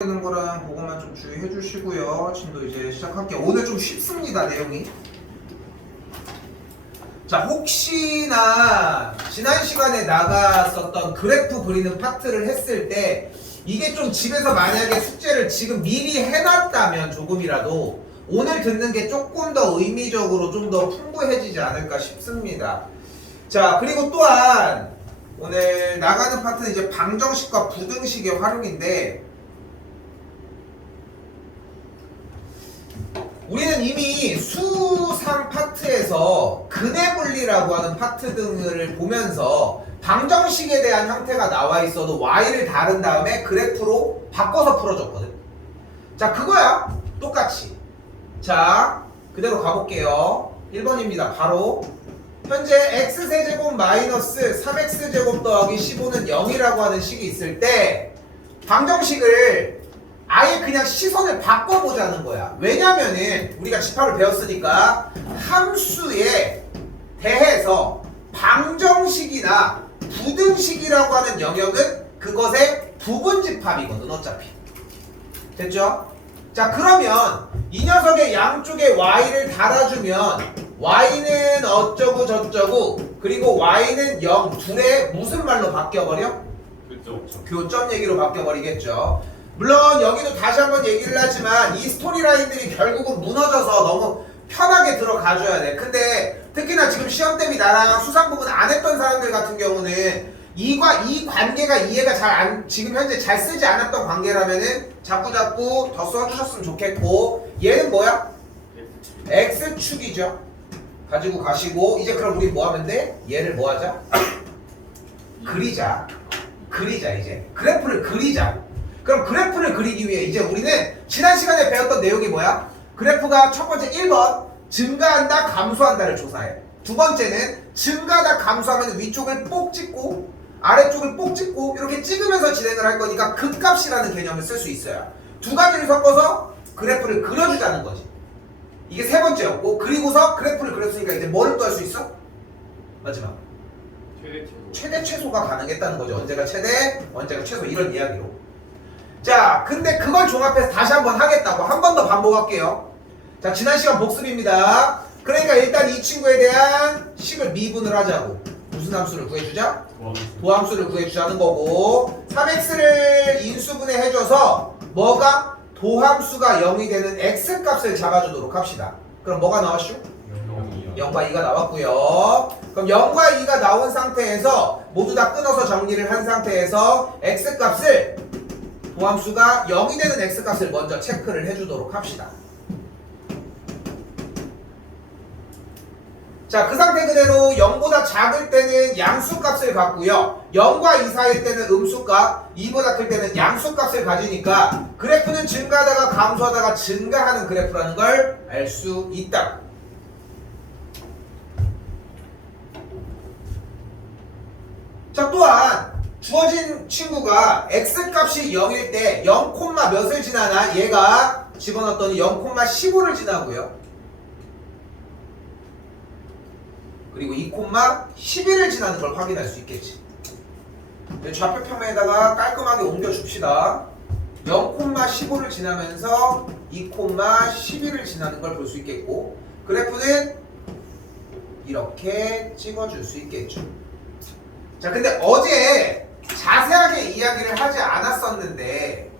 있는 거랑 그것만 좀 주의해 주시고요. 지금도 이제 시작할게요. 오늘 좀 쉽습니다, 내용이. 자, 혹시나 지난 시간에 나갔었던 그래프 그리는 파트를 했을 때 이게 좀 집에서 만약에 숙제를 지금 미리 해놨다면 조금이라도 오늘 듣는 게 조금 더 의미적으로 좀 더 풍부해지지 않을까 싶습니다. 자, 그리고 또한 오늘 나가는 파트는 이제 방정식과 부등식의 활용인데 우리는 이미 수상 파트에서 근해분리라고 하는 파트 등을 보면서 방정식에 대한 형태가 나와 있어도 y를 다른 다음에 그래프로 바꿔서 풀어줬거든. 자, 그거야. 똑같이. 자, 그대로 가볼게요. 1번입니다. 바로 현재 x세제곱 마이너스 3x제곱 더하기 15는 0이라고 하는 식이 있을 때 방정식을 아예 그냥 시선을 바꿔보자는 거야. 왜냐면은 우리가 집합을 배웠으니까 함수에 대해서 방정식이나 부등식이라고 하는 영역은 그것의 부분집합이거든 어차피. 됐죠? 자, 그러면 이 녀석의 양쪽에 y를 달아주면 y는 어쩌고 저쩌고 그리고 y는 0 둘의 무슨 말로 바뀌어버려? 교점 얘기로 바뀌어버리겠죠. 물론 여기도 다시 한번 얘기를 하지만 이 스토리라인들이 결국은 무너져서 너무 편하게 들어가줘야 돼. 근데 특히나 지금 시험 대비 나랑 수상 부분 안 했던 사람들 같은 경우는 이 관계가 이해가 지금 현재 잘 쓰지 않았던 관계라면은 자꾸 더 써주셨으면 좋겠고, 얘는 뭐야? X축이죠. 가지고 가시고, 이제 그럼 우리 뭐 하면 돼? 얘를 뭐 하자? 그리자 이제. 그래프를 그리자. 그럼 그래프를 그리기 위해 이제 우리는 지난 시간에 배웠던 내용이 뭐야? 그래프가 첫 번째 1번 증가한다 감소한다를 조사해. 두 번째는 증가하다 감소하면 위쪽을 뽁 찍고 아래쪽을 뽁 찍고 이렇게 찍으면서 진행을 할 거니까 극값이라는 개념을 쓸 수 있어요. 두 가지를 섞어서 그래프를 그려주자는 거지. 이게 세 번째였고, 그리고서 그래프를 그렸으니까 이제 뭐를 또 할 수 있어? 마지막 최대 최소가 가능했다는 거죠. 언제가 최대 언제가 최소 이런 이야기로. 자, 근데 그걸 종합해서 다시 한번 하겠다고 한 번 더 반복할게요. 자, 지난 시간 복습입니다. 그러니까 일단 이 친구에 대한 식을 미분을 하자고. 무슨 함수를 구해주자? 도함수를 구해주자는 거고, 3x를 인수분해 해줘서 뭐가? 도함수가 0이 되는 x값을 잡아주도록 합시다. 그럼 뭐가 나왔슈? 0과 2가 나왔고요. 그럼 0과 2가 나온 상태에서 모두 다 끊어서 정리를 한 상태에서 x값을 도함수가 0이 되는 x값을 먼저 체크를 해주도록 합시다. 자, 그 상태 그대로 0보다 작을 때는 양수값을 갖고요. 0과 2 사이일 때는 음수값, 2보다 클 때는 양수값을 가지니까 그래프는 증가하다가 감소하다가 증가하는 그래프라는 걸 알 수 있다. 자, 또한 주어진 친구가 x값이 0일 때 0, 몇을 지나나 얘가 집어넣었더니 0,15를 지나고요. 그리고 2,11을 지나는 걸 확인할 수 있겠지. 좌표평면에다가 깔끔하게 옮겨줍시다. 0,15를 지나면서 2,11을 지나는 걸 볼 수 있겠고, 그래프는 이렇게 찍어줄 수 있겠죠. 자, 근데 어제 자세하게 이야기를 하지 않았었는데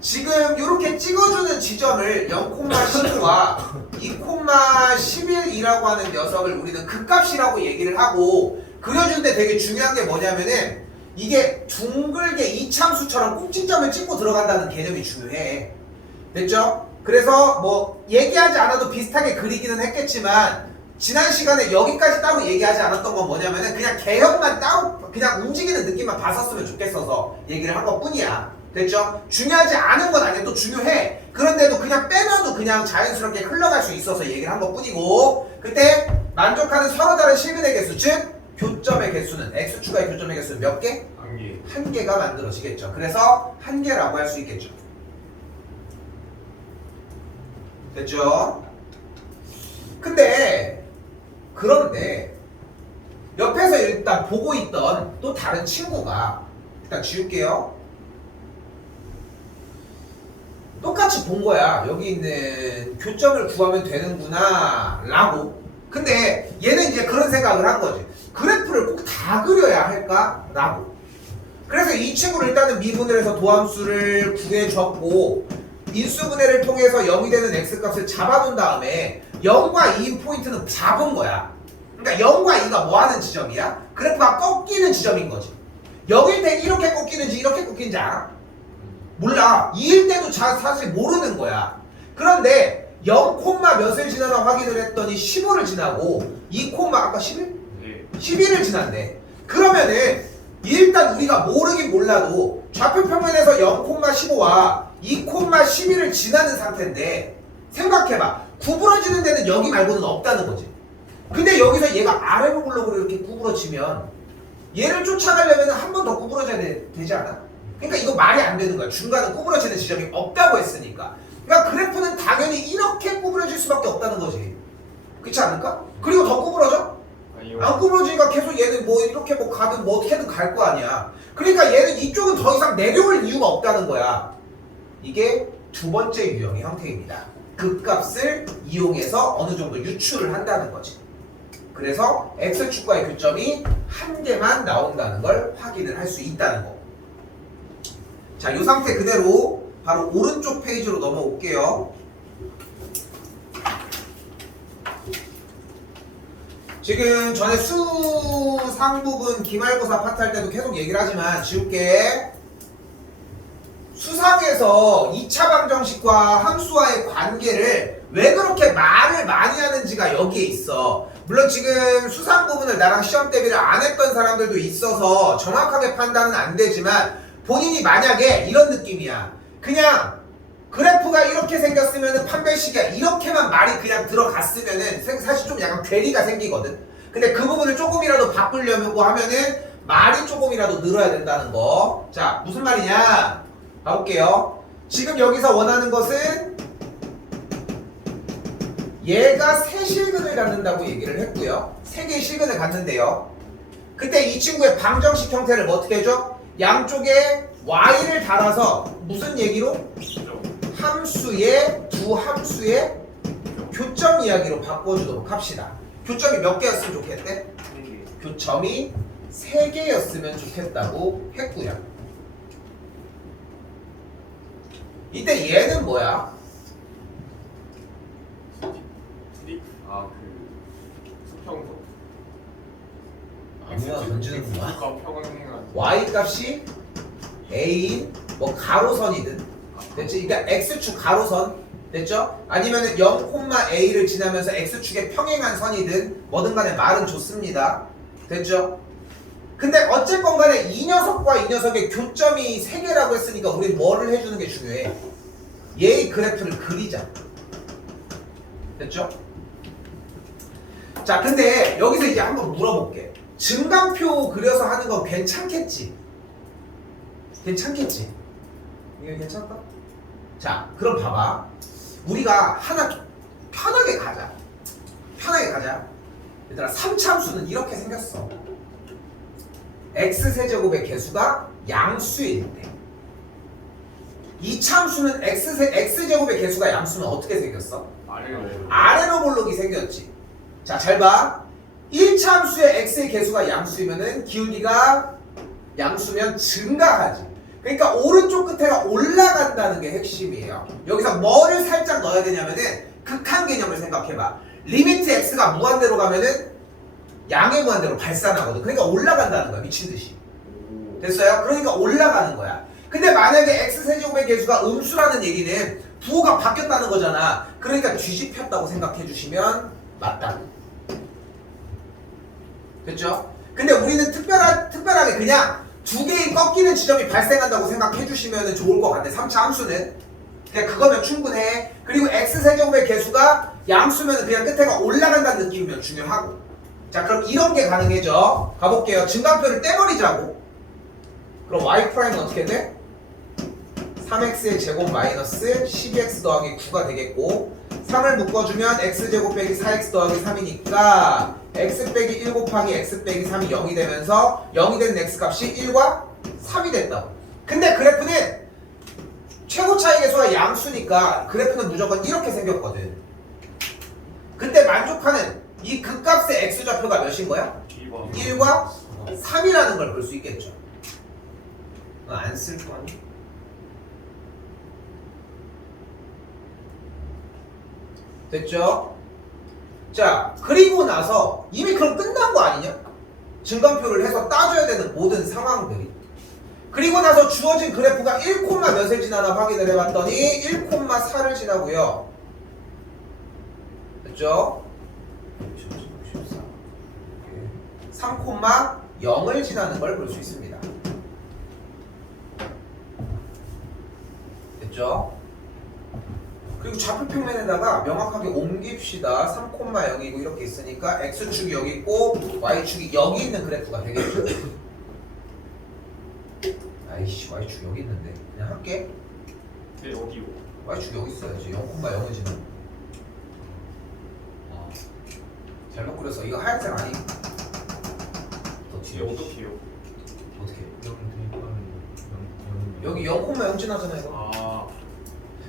지금 이렇게 찍어주는 지점을 0,15와 2,11이라고 하는 녀석을 우리는 극값이라고 얘기를 하고, 그려주는데 되게 중요한 게 뭐냐면은 이게 둥글게 이참수처럼 꼭지점을 찍고 들어간다는 개념이 중요해. 됐죠? 그래서 뭐 얘기하지 않아도 비슷하게 그리기는 했겠지만 지난 시간에 여기까지 따로 얘기하지 않았던 건 뭐냐면은 그냥 개형만 따로 그냥 움직이는 느낌만 봤었으면 좋겠어서 얘기를 한 것 뿐이야. 됐죠? 중요하지 않은 건 아니야. 또 중요해. 그런데도 그냥 빼놔도 그냥 자연스럽게 흘러갈 수 있어서 얘기를 한 것 뿐이고, 그때 만족하는 서로 다른 실근의 개수, 즉 교점의 개수는 x축과의 교점의 개수는 몇 개? 한 개가 만들어지겠죠. 그래서 한 개라고 할 수 있겠죠. 됐죠? 그런데 옆에서 일단 보고 있던 또 다른 친구가 일단 지울게요. 똑같이 본 거야. 여기 있는 교점을 구하면 되는구나 라고. 근데 얘는 이제 그런 생각을 한 거지. 그래프를 꼭 다 그려야 할까? 라고. 그래서 이 친구를 일단은 미분을 해서 도함수를 구해줬고 인수분해를 통해서 0이 되는 x값을 잡아둔 다음에 0과 2인 포인트는 잡은 거야. 그러니까 0과 2가 뭐 하는 지점이야? 그래프가 꺾이는 지점인 거지. 0일 때 이렇게 꺾이는지 이렇게 꺾이는지 알아? 몰라. 2일 때도 사실 모르는 거야. 그런데 0, 몇을 지나나 확인을 했더니 15를 지나고 2, 아까 11? 11을 지난대. 그러면은 일단 우리가 모르긴 몰라도 좌표 평면에서 0, 15와 2, 11을 지나는 상태인데 생각해봐. 구부러지는 데는 여기 말고는 없다는 거지. 근데 여기서 얘가 아래로 보려고 이렇게 구부러지면 얘를 쫓아가려면 한 번 더 구부러져야 되지 않아? 그러니까 이거 말이 안 되는 거야. 중간은 구부러지는 지점이 없다고 했으니까. 그러니까 그래프는 당연히 이렇게 구부러질 수밖에 없다는 거지. 그렇지 않을까? 그리고 더 구부러져? 아니요. 안 구부러지니까 계속 얘는 뭐 이렇게 뭐 가든 뭐 어떻게든 갈 거 아니야. 그러니까 얘는 이쪽은 더 이상 내려올 이유가 없다는 거야. 이게 두 번째 유형의 형태입니다. 극값을 이용해서 어느 정도 유출을 한다는 거지. 그래서 x축과의 교점이 한 개만 나온다는 걸 확인을 할 수 있다는 거. 자, 이 상태 그대로 바로 오른쪽 페이지로 넘어올게요. 지금 전에 수상 부분 기말고사 파트 할 때도 계속 얘기를 하지만 지울게. 수상에서 2차 방정식과 함수와의 관계를 왜 그렇게 말을 많이 하는지가 여기에 있어. 물론 지금 수상 부분을 나랑 시험 대비를 안 했던 사람들도 있어서 정확하게 판단은 안 되지만 본인이 만약에 이런 느낌이야. 그냥 그래프가 이렇게 생겼으면 판별식이야. 이렇게만 말이 그냥 들어갔으면은 사실 좀 약간 괴리가 생기거든. 근데 그 부분을 조금이라도 바꾸려고 하면은 말이 조금이라도 늘어야 된다는 거. 자, 무슨 말이냐? 가볼게요. 지금 여기서 원하는 것은 얘가 세 실근을 갖는다고 얘기를 했고요. 세 개의 실근을 갖는데요. 그때 이 친구의 방정식 형태를 뭐 어떻게 해줘? 양쪽에 y를 달아서 무슨 얘기로? 함수의 두 함수의 교점 이야기로 바꿔주도록 합시다. 교점이 몇 개였으면 좋겠대? 교점이 3개였으면 좋겠다고 했고요. 이때 얘는 뭐야? 수평도. 아무나 던지는구나. 평행한. y 값이 a인 뭐 가로선이든 됐지? 그러니까 x축 가로선 됐죠? 아니면은 0, a를 지나면서 x축의 평행한 선이든 뭐든 간에 말은 좋습니다. 됐죠? 근데 어쨌건 간에 이 녀석과 이 녀석의 교점이 3개라고 했으니까 우리 뭐를 해주는 게 중요해? 얘의 그래프를 그리자. 됐죠? 자, 근데 여기서 이제 한번 물어볼게. 증강표 그려서 하는 거 괜찮겠지? 괜찮겠지? 이게 괜찮다? 자, 그럼 봐봐. 우리가 하나 편하게 가자. 편하게 가자. 얘들아, 3차함수는 이렇게 생겼어. x세제곱의 개수가 양수일 때. 2차함수는 x제곱의 개수가 양수면 어떻게 생겼어? 아래로 볼록이 생겼지. 자, 잘 봐. 1차함수의 x의 개수가 양수이면은 기울기가 양수면 증가하지. 그러니까 오른쪽 끝에가 올라간다는 게 핵심이에요. 여기서 뭐를 살짝 넣어야 되냐면은 극한 개념을 생각해봐. 리미트 x가 무한대로 가면은 양의 무한대로 발산하거든. 그러니까 올라간다는 거야. 미친듯이. 됐어요? 그러니까 올라가는 거야. 근데 만약에 x세제곱의 개수가 음수라는 얘기는 부호가 바뀌었다는 거잖아. 그러니까 뒤집혔다고 생각해 주시면 맞다. 됐죠? 근데 우리는 특별하게 그냥 두 개의 꺾이는 지점이 발생한다고 생각해 주시면 좋을 것 같아. 3차 함수는. 그냥 그거면 충분해. 그리고 x세제곱의 개수가 양수면 그냥 끝에가 올라간다는 느낌이면 중요하고. 자, 그럼 이런 게 가능해져. 가볼게요. 증강표를 떼버리자고. 그럼 y''은 어떻게 돼? 3x의 제곱 마이너스 12x 더하기 9가 되겠고 3을 묶어주면 x제곱 빼기 4x 더하기 3이니까 x 빼기 1 곱하기 x 빼기 3이 0이 되면서 0이 되는 x값이 1과 3이 됐다고. 근데 그래프는 최고 차이 계수가 양수니까 그래프는 무조건 이렇게 생겼거든. 그때 만족하는 이 극값의 x좌표가 몇인 거야? 2번 1과 3이라는 걸 볼 수 있겠죠. 안 쓸 거니? 됐죠? 자, 그리고 나서 이미 그럼 끝난 거 아니냐? 증감표를 해서 따져야 되는 모든 상황들이. 그리고 나서 주어진 그래프가 1, 몇을 지나나 확인을 해봤더니 1,4를 지나고요. 됐죠? 3,0을 지나는 걸 볼 수 있습니다. 됐죠? 그리고 좌표 평면에다가 명확하게 옮깁시다. 3,0이고 이렇게 있으니까 x축이 여기 있고 y축이 여기 있는 그래프가 되겠죠. 아이씨, y축 여기 있는데 그냥 할게. 네 여기요 y축 여기 있어야지. 0,0을 지나. 잘못 그렸어. 이거 하얀색 아니? 더 네 뒤에 어떻게요? 어떻게? 여기 0,0 지나잖아 이거. 아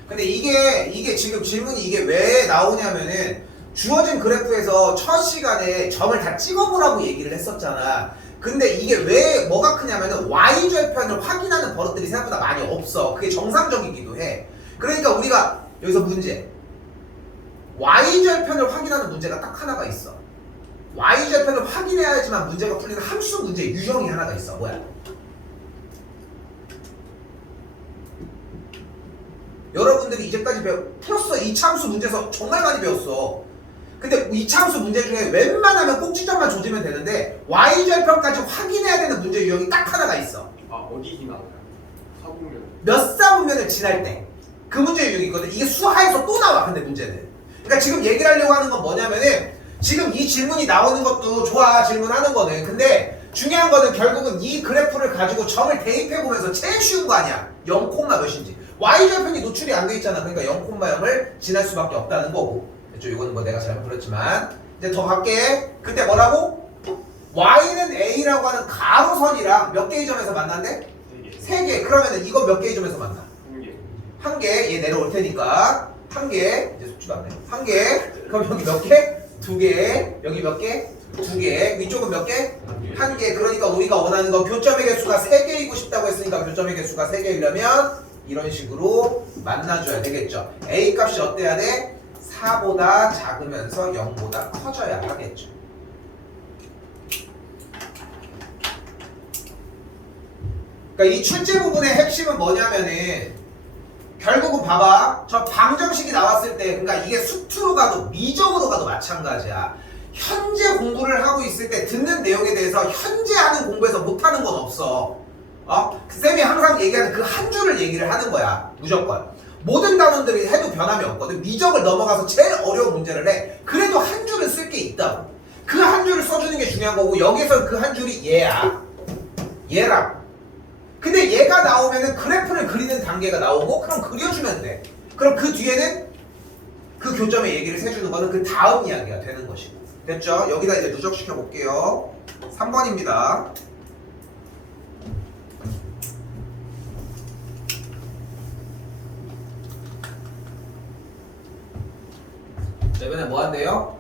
근데 이게 지금 질문이 이게 왜 나오냐면은 주어진 그래프에서 첫 시간에 점을 다 찍어보라고 얘기를 했었잖아. 근데 이게 왜 뭐가 크냐면은 y절편을 확인하는 버릇들이 생각보다 많이 없어. 그게 정상적이기도 해. 그러니까 우리가 여기서 문제 y절편을 확인하는 문제가 딱 하나가 있어. y절편을 확인해야지만 문제가 풀리는 함수 문제 유형이 하나가 있어. 뭐야? 여러분들이 이제까지 풀었어. 이차함수 문제에서 정말 많이 배웠어. 근데 이차함수 문제 중에 웬만하면 꼭지점만 조지면 되는데 y절편까지 확인해야 되는 문제 유형이 딱 하나가 있어. 아 어디 지나가요? 사분면 몇 사분면을 지날 때 그 문제 유형이 있거든. 이게 수하에서 또 나와. 근데 문제는 그러니까 지금 얘기를 하려고 하는 건 뭐냐면은 지금 이 질문이 나오는 것도 좋아. 질문하는 거는. 근데 중요한 거는 결국은 이 그래프를 가지고 점을 대입해보면서 제일 쉬운 거 아니야. 0, 몇인지. y절편이 노출이 안 돼 있잖아. 그러니까 0,0을 지날 수밖에 없다는 거고. 그렇죠? 이거는 뭐 내가 잘못 그렸지만 이제 더 갈게. 그때 뭐라고? y는 a라고 하는 가로선이랑 몇 개의 점에서 만난대? 3개. 그러면은 이거 몇 개의 점에서 만나? 1개 한 개. 얘 내려올 테니까 한 개. 이제 속지도 않네. 한 개. 그럼 여기 몇 개? 2개. 여기 몇 개? 2개. 위쪽은 몇 개? 1개. 그러니까 우리가 원하는 건 교점의 개수가 3개이고 싶다고 했으니까 교점의 개수가 3개이려면 이런 식으로 만나줘야 되겠죠. A 값이 어때야 돼? 4보다 작으면서 0보다 커져야 하겠죠. 그러니까 이 출제 부분의 핵심은 뭐냐면은 결국은 봐봐. 저 방정식이 나왔을 때 그러니까 이게 수투로 가도 미적으로 가도 마찬가지야. 현재 공부를 하고 있을 때 듣는 내용에 대해서 현재 하는 공부에서 못하는 건 없어. 쌤이 항상 얘기하는 그 한 줄을 얘기를 하는 거야. 무조건. 모든 단원들이 해도 변함이 없거든. 미적을 넘어가서 제일 어려운 문제를 해. 그래도 한 줄을 쓸 게 있다고. 그 한 줄을 써주는 게 중요한 거고 여기서 그 한 줄이 얘야. 얘라고. 근데 얘가 나오면은 그래프를 그리는 단계가 나오고 그럼 그려주면 돼. 그럼 그 뒤에는 그 교점의 얘기를 해주는 거는 그 다음 이야기가 되는 것이고. 됐죠? 여기다 이제 누적시켜 볼게요. 3번입니다. 자, 이번에 뭐 한대요?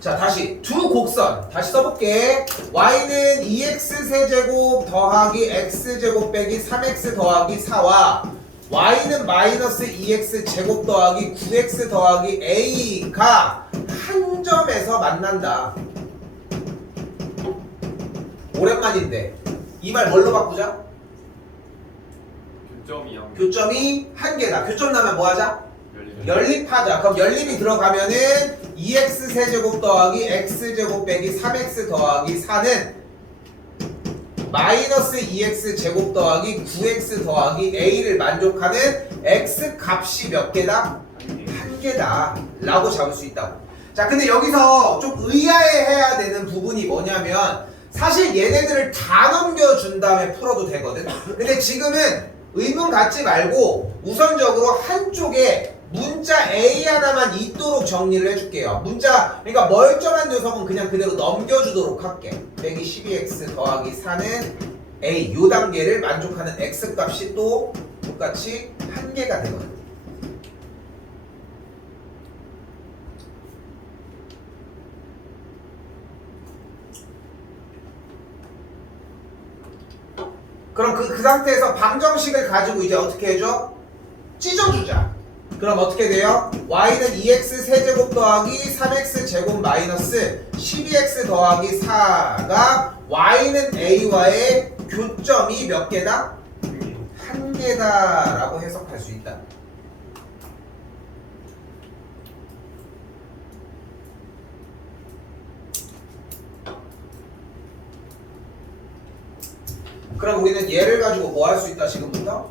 자, 다시 두 곡선 다시 써볼게. y는 2x 세제곱 더하기 x제곱 빼기 3x 더하기 4와 y는 마이너스 2x 제곱 더하기 9x 더하기 a가 한 점에서 만난다. 오랜만인데 이 말 뭘로 바꾸자? 교점이 한 개다. 교점 나면 뭐 하자? 연립하자. 그럼 연립이 들어가면은 2x 세제곱 더하기 x제곱 빼기 3x 더하기 4는 마이너스 2x 제곱 더하기 9x 더하기 a를 만족하는 x 값이 몇 개다? 한 개다 라고 잡을 수 있다고. 자, 근데 여기서 좀 의아해해야 되는 부분이 뭐냐면 사실 얘네들을 다 넘겨준 다음에 풀어도 되거든. 근데 지금은 의문 갖지 말고 우선적으로 한쪽에 문자 A 하나만 있도록 정리를 해줄게요. 문자, 그러니까 멀쩡한 녀석은 그냥 그대로 넘겨주도록 할게. 빼기 12x 더하기 4는 A 요 단계를 만족하는 x 값이 또 똑같이 한 개가 되거든. 그럼 그 상태에서 방정식을 가지고 이제 어떻게 해줘? 찢어주자. 그럼 어떻게 돼요? y는 2x 세제곱 더하기 3x 제곱 마이너스 12x 더하기 4가 y는 a와의 교점이 몇 개다? 한 개다라고 해석할 수 있다. 그럼 우리는 얘를 가지고 뭐 할 수 있다 지금부터?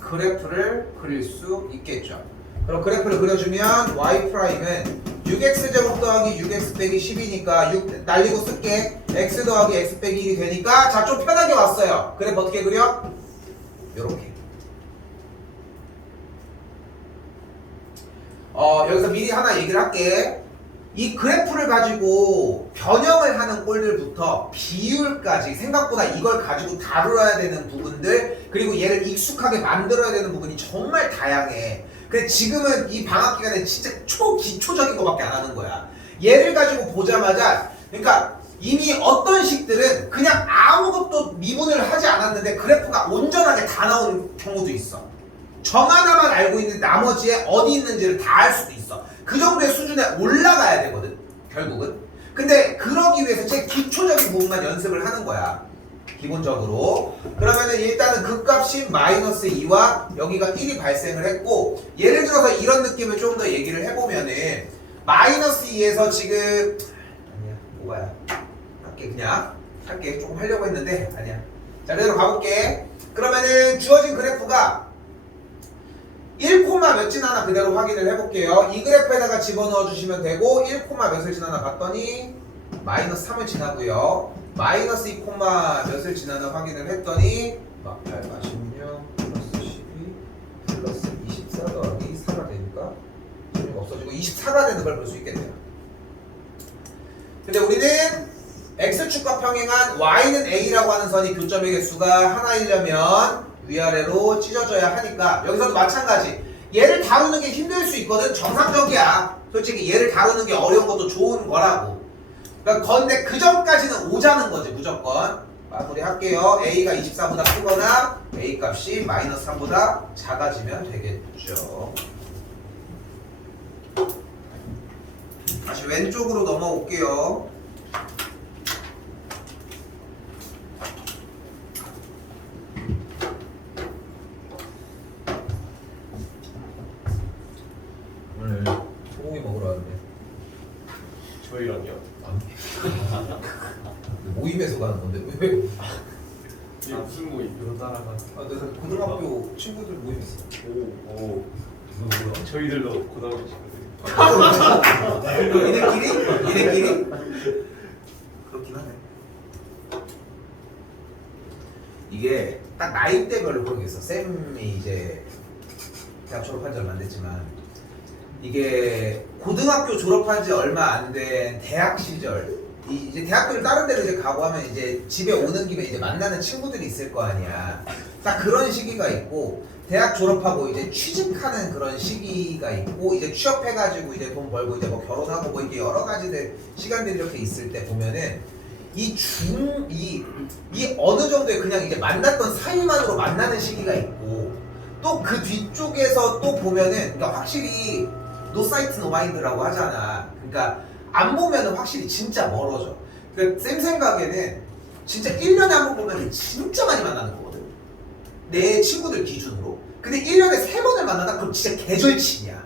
그래프를 그릴 수 있겠죠. 그럼 그래프를 그려주면 y''은 6x 제곱 더하기 6x 빼기 10이니까 6 날리고 쓸게. x 더하기 x 빼기 1이 되니까 자 좀 편하게 왔어요. 그래프 어떻게 그려? 요렇게. 여기서 미리 하나 얘기를 할게. 이 그래프를 가지고 변형을 하는 꼴들부터 비율까지 생각보다 이걸 가지고 다뤄야 되는 부분들, 그리고 얘를 익숙하게 만들어야 되는 부분이 정말 다양해. 근데 지금은 이 방학 기간에 진짜 초기초적인 거밖에 안 하는 거야. 얘를 가지고 보자마자, 그러니까 이미 어떤 식들은 그냥 아무것도 미분을 하지 않았는데 그래프가 온전하게 다 나오는 경우도 있어. 정 하나만 알고 있는 나머지에 어디 있는지를 다 알 수도 있어. 그 정도의 수준에 올라가야 되거든, 결국은. 근데 그러기 위해서 제일 기초적인 부분만 연습을 하는 거야, 기본적으로. 그러면은 일단은 그 값이 마이너스 2와 여기가 1이 발생을 했고, 예를 들어서 이런 느낌을 좀 더 얘기를 해보면은 마이너스 2에서 지금 아니야, 뭐야, 할게. 조금 하려고 했는데 아니야. 자, 그대로 가볼게. 그러면은 주어진 그래프가 1, 몇 지나나 그대로 확인을 해볼게요. 이 그래프에다가 집어넣어 주시면 되고, 1, 몇을 지나나 봤더니 마이너스 3을 지나고요. 마이너스 2, 몇을 지나나 확인을 했더니 8, 16, 플러스 12, 플러스 24 더하기 4가 되니까 16 없어지고 24가 되는 걸 볼 수 있겠네요. 근데 우리는 x축과 평행한 y는 a라고 하는 선이 교점의 개수가 하나이려면 위아래로 찢어져야 하니까 여기서도 마찬가지. 얘를 다루는 게 힘들 수 있거든. 정상적이야. 솔직히 얘를 다루는 게 어려운 것도 좋은 거라고. 그러니까 건데 그 전까지는 오자는 거지, 무조건. 마무리 할게요. a가 24보다 크거나 a 값이 마이너스 3보다 작아지면 되겠죠. 다시 왼쪽으로 넘어올게요. 오늘 소고기 먹으러 왔는데 저희랑요? 모임에서 가는 건데 왜? 이게 무슨 모임? 따라가. 내가 고등학교 친구들 모임 있어. 오. 저희들도 고등학교 친구들. 이네끼리? 그렇긴 하네. 이게 딱 나이대별로 모르겠어. 쌤이 이제 대학 졸업한 지 얼마 안 됐지만, 이게 고등학교 졸업한 지 얼마 안 된 대학 시절, 이제 대학교를 다른 데로 이제 가고 하면 이제 집에 오는 김에 이제 만나는 친구들이 있을 거 아니야. 딱 그런 시기가 있고, 대학 졸업하고 이제 취직하는 그런 시기가 있고, 이제 취업해가지고 이제 돈 벌고 이제 뭐 결혼하고 뭐 이게 여러 가지들 시간들이 이렇게 있을 때 보면은 이 어느 정도의 그냥 이제 만났던 사이만으로 만나는 시기가 있고, 또 그 뒤쪽에서 또 보면은, 그러니까 확실히 노 사이트 노 마인드라고 하잖아. 그러니까 안 보면은 확실히 진짜 멀어져. 그러니까 쌤 생각에는 진짜 1년에 한 번 보면 진짜 많이 만나는 거거든, 내 친구들 기준으로. 근데 1년에 3번을 만나다? 그럼 진짜 개절친이야.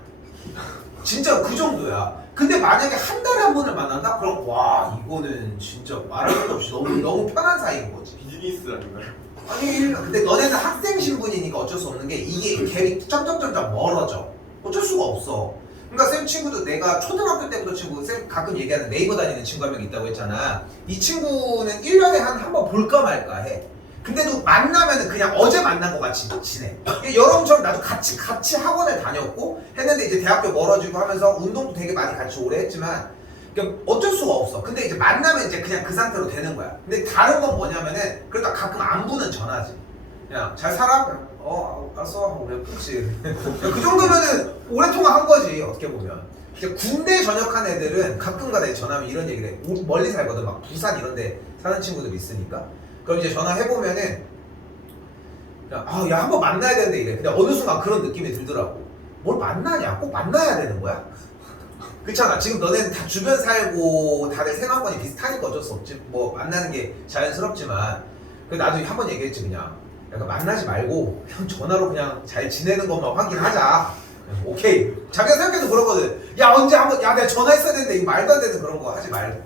진짜 그 정도야. 근데 만약에 한 달에 한 번을 만난다? 그럼 와, 이거는 진짜 말할 것도 없이 너무 편한 사이인 거지. 비즈니스 아닌가요? 아니, 근데 너네는 학생 신분이니까 어쩔 수 없는 게, 이게 갭이 점점 멀어져. 어쩔 수가 없어. 그러니까 쌤 친구도, 내가 초등학교 때부터 친구, 쌤 가끔 얘기하는 네이버 다니는 친구 한 명 있다고 했잖아. 이 친구는 1년에 한 번 볼까 말까 해. 근데도 만나면은 그냥 어제 만난 것 같이 지내. 여러분처럼 나도 같이 학원을 다녔고 했는데, 이제 대학교 멀어지고 하면서 운동도 되게 많이 같이 오래 했지만, 그러니까 어쩔 수가 없어. 근데 이제 만나면 이제 그냥 그 상태로 되는 거야. 근데 다른 건 뭐냐면은 그러니까 가끔 안부는 전하지. 그냥 잘 살아? 알았어. 하고 그냥 끝이. 그 정도면은 오래 통화한 거지 어떻게 보면. 이제 군대 전역한 애들은 가끔가다 전화하면 이런 얘기를 해. 멀리 살거든. 막 부산 이런 데 사는 친구들 있으니까. 그럼 이제 전화해보면은 그냥 야 한번 만나야 되는데 이래. 근데 어느 순간 그런 느낌이 들더라고. 뭘 만나냐? 꼭 만나야 되는 거야? 그렇잖아. 지금 너네는 다 주변 살고 다들 생활권이 비슷하니까 어쩔 수 없지. 뭐 만나는 게 자연스럽지만 그 나도 한번 얘기했지 그냥. 약간 만나지 말고 그냥 전화로 그냥 잘 지내는 것만 확인하자. 오케이. 자기가 생각해도 그러거든. 야 언제 한번 야 내가 전화했어야 되는데 이거 말도 안 되는 그런 거 하지 말고.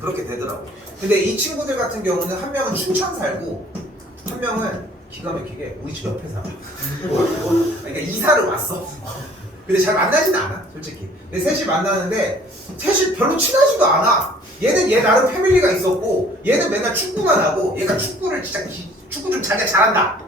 그렇게 되더라고. 근데 이 친구들 같은 경우는 한 명은 춘천 살고 한 명은 기가 막히게 우리 집 옆에 살아. 그러니까 이사를 왔어. 근데 잘 만나지는 않아 솔직히. 근데 셋이 만나는데 셋이 별로 친하지도 않아. 얘는 얘 나름 패밀리가 있었고 얘는 맨날 축구만 하고 얘가 축구를 진짜 축구 좀 자기가 잘한다.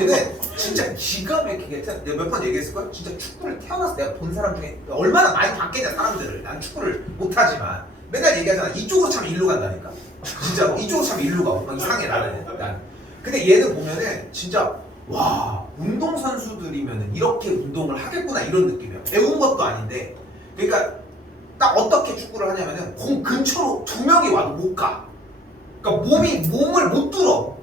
얘는 진짜 기가 막히게 내가 몇 번 얘기했을걸? 진짜 축구를 태어나서 내가 본 사람 중에 얼마나 많이 봤겠냐 사람들을. 난 축구를 못하지만 맨날 얘기하잖아. 이쪽으로 참 일로 간다니까. 진짜 이쪽으로 참 일로 가. 막 이상해 나는. 근데 얘는 보면은 진짜 와 운동선수들이면은 이렇게 운동을 하겠구나 이런 느낌이야. 배운 것도 아닌데. 그러니까 딱 어떻게 축구를 하냐면은 공 근처로 두 명이 와도 못 가. 그러니까 몸을 못 뚫어.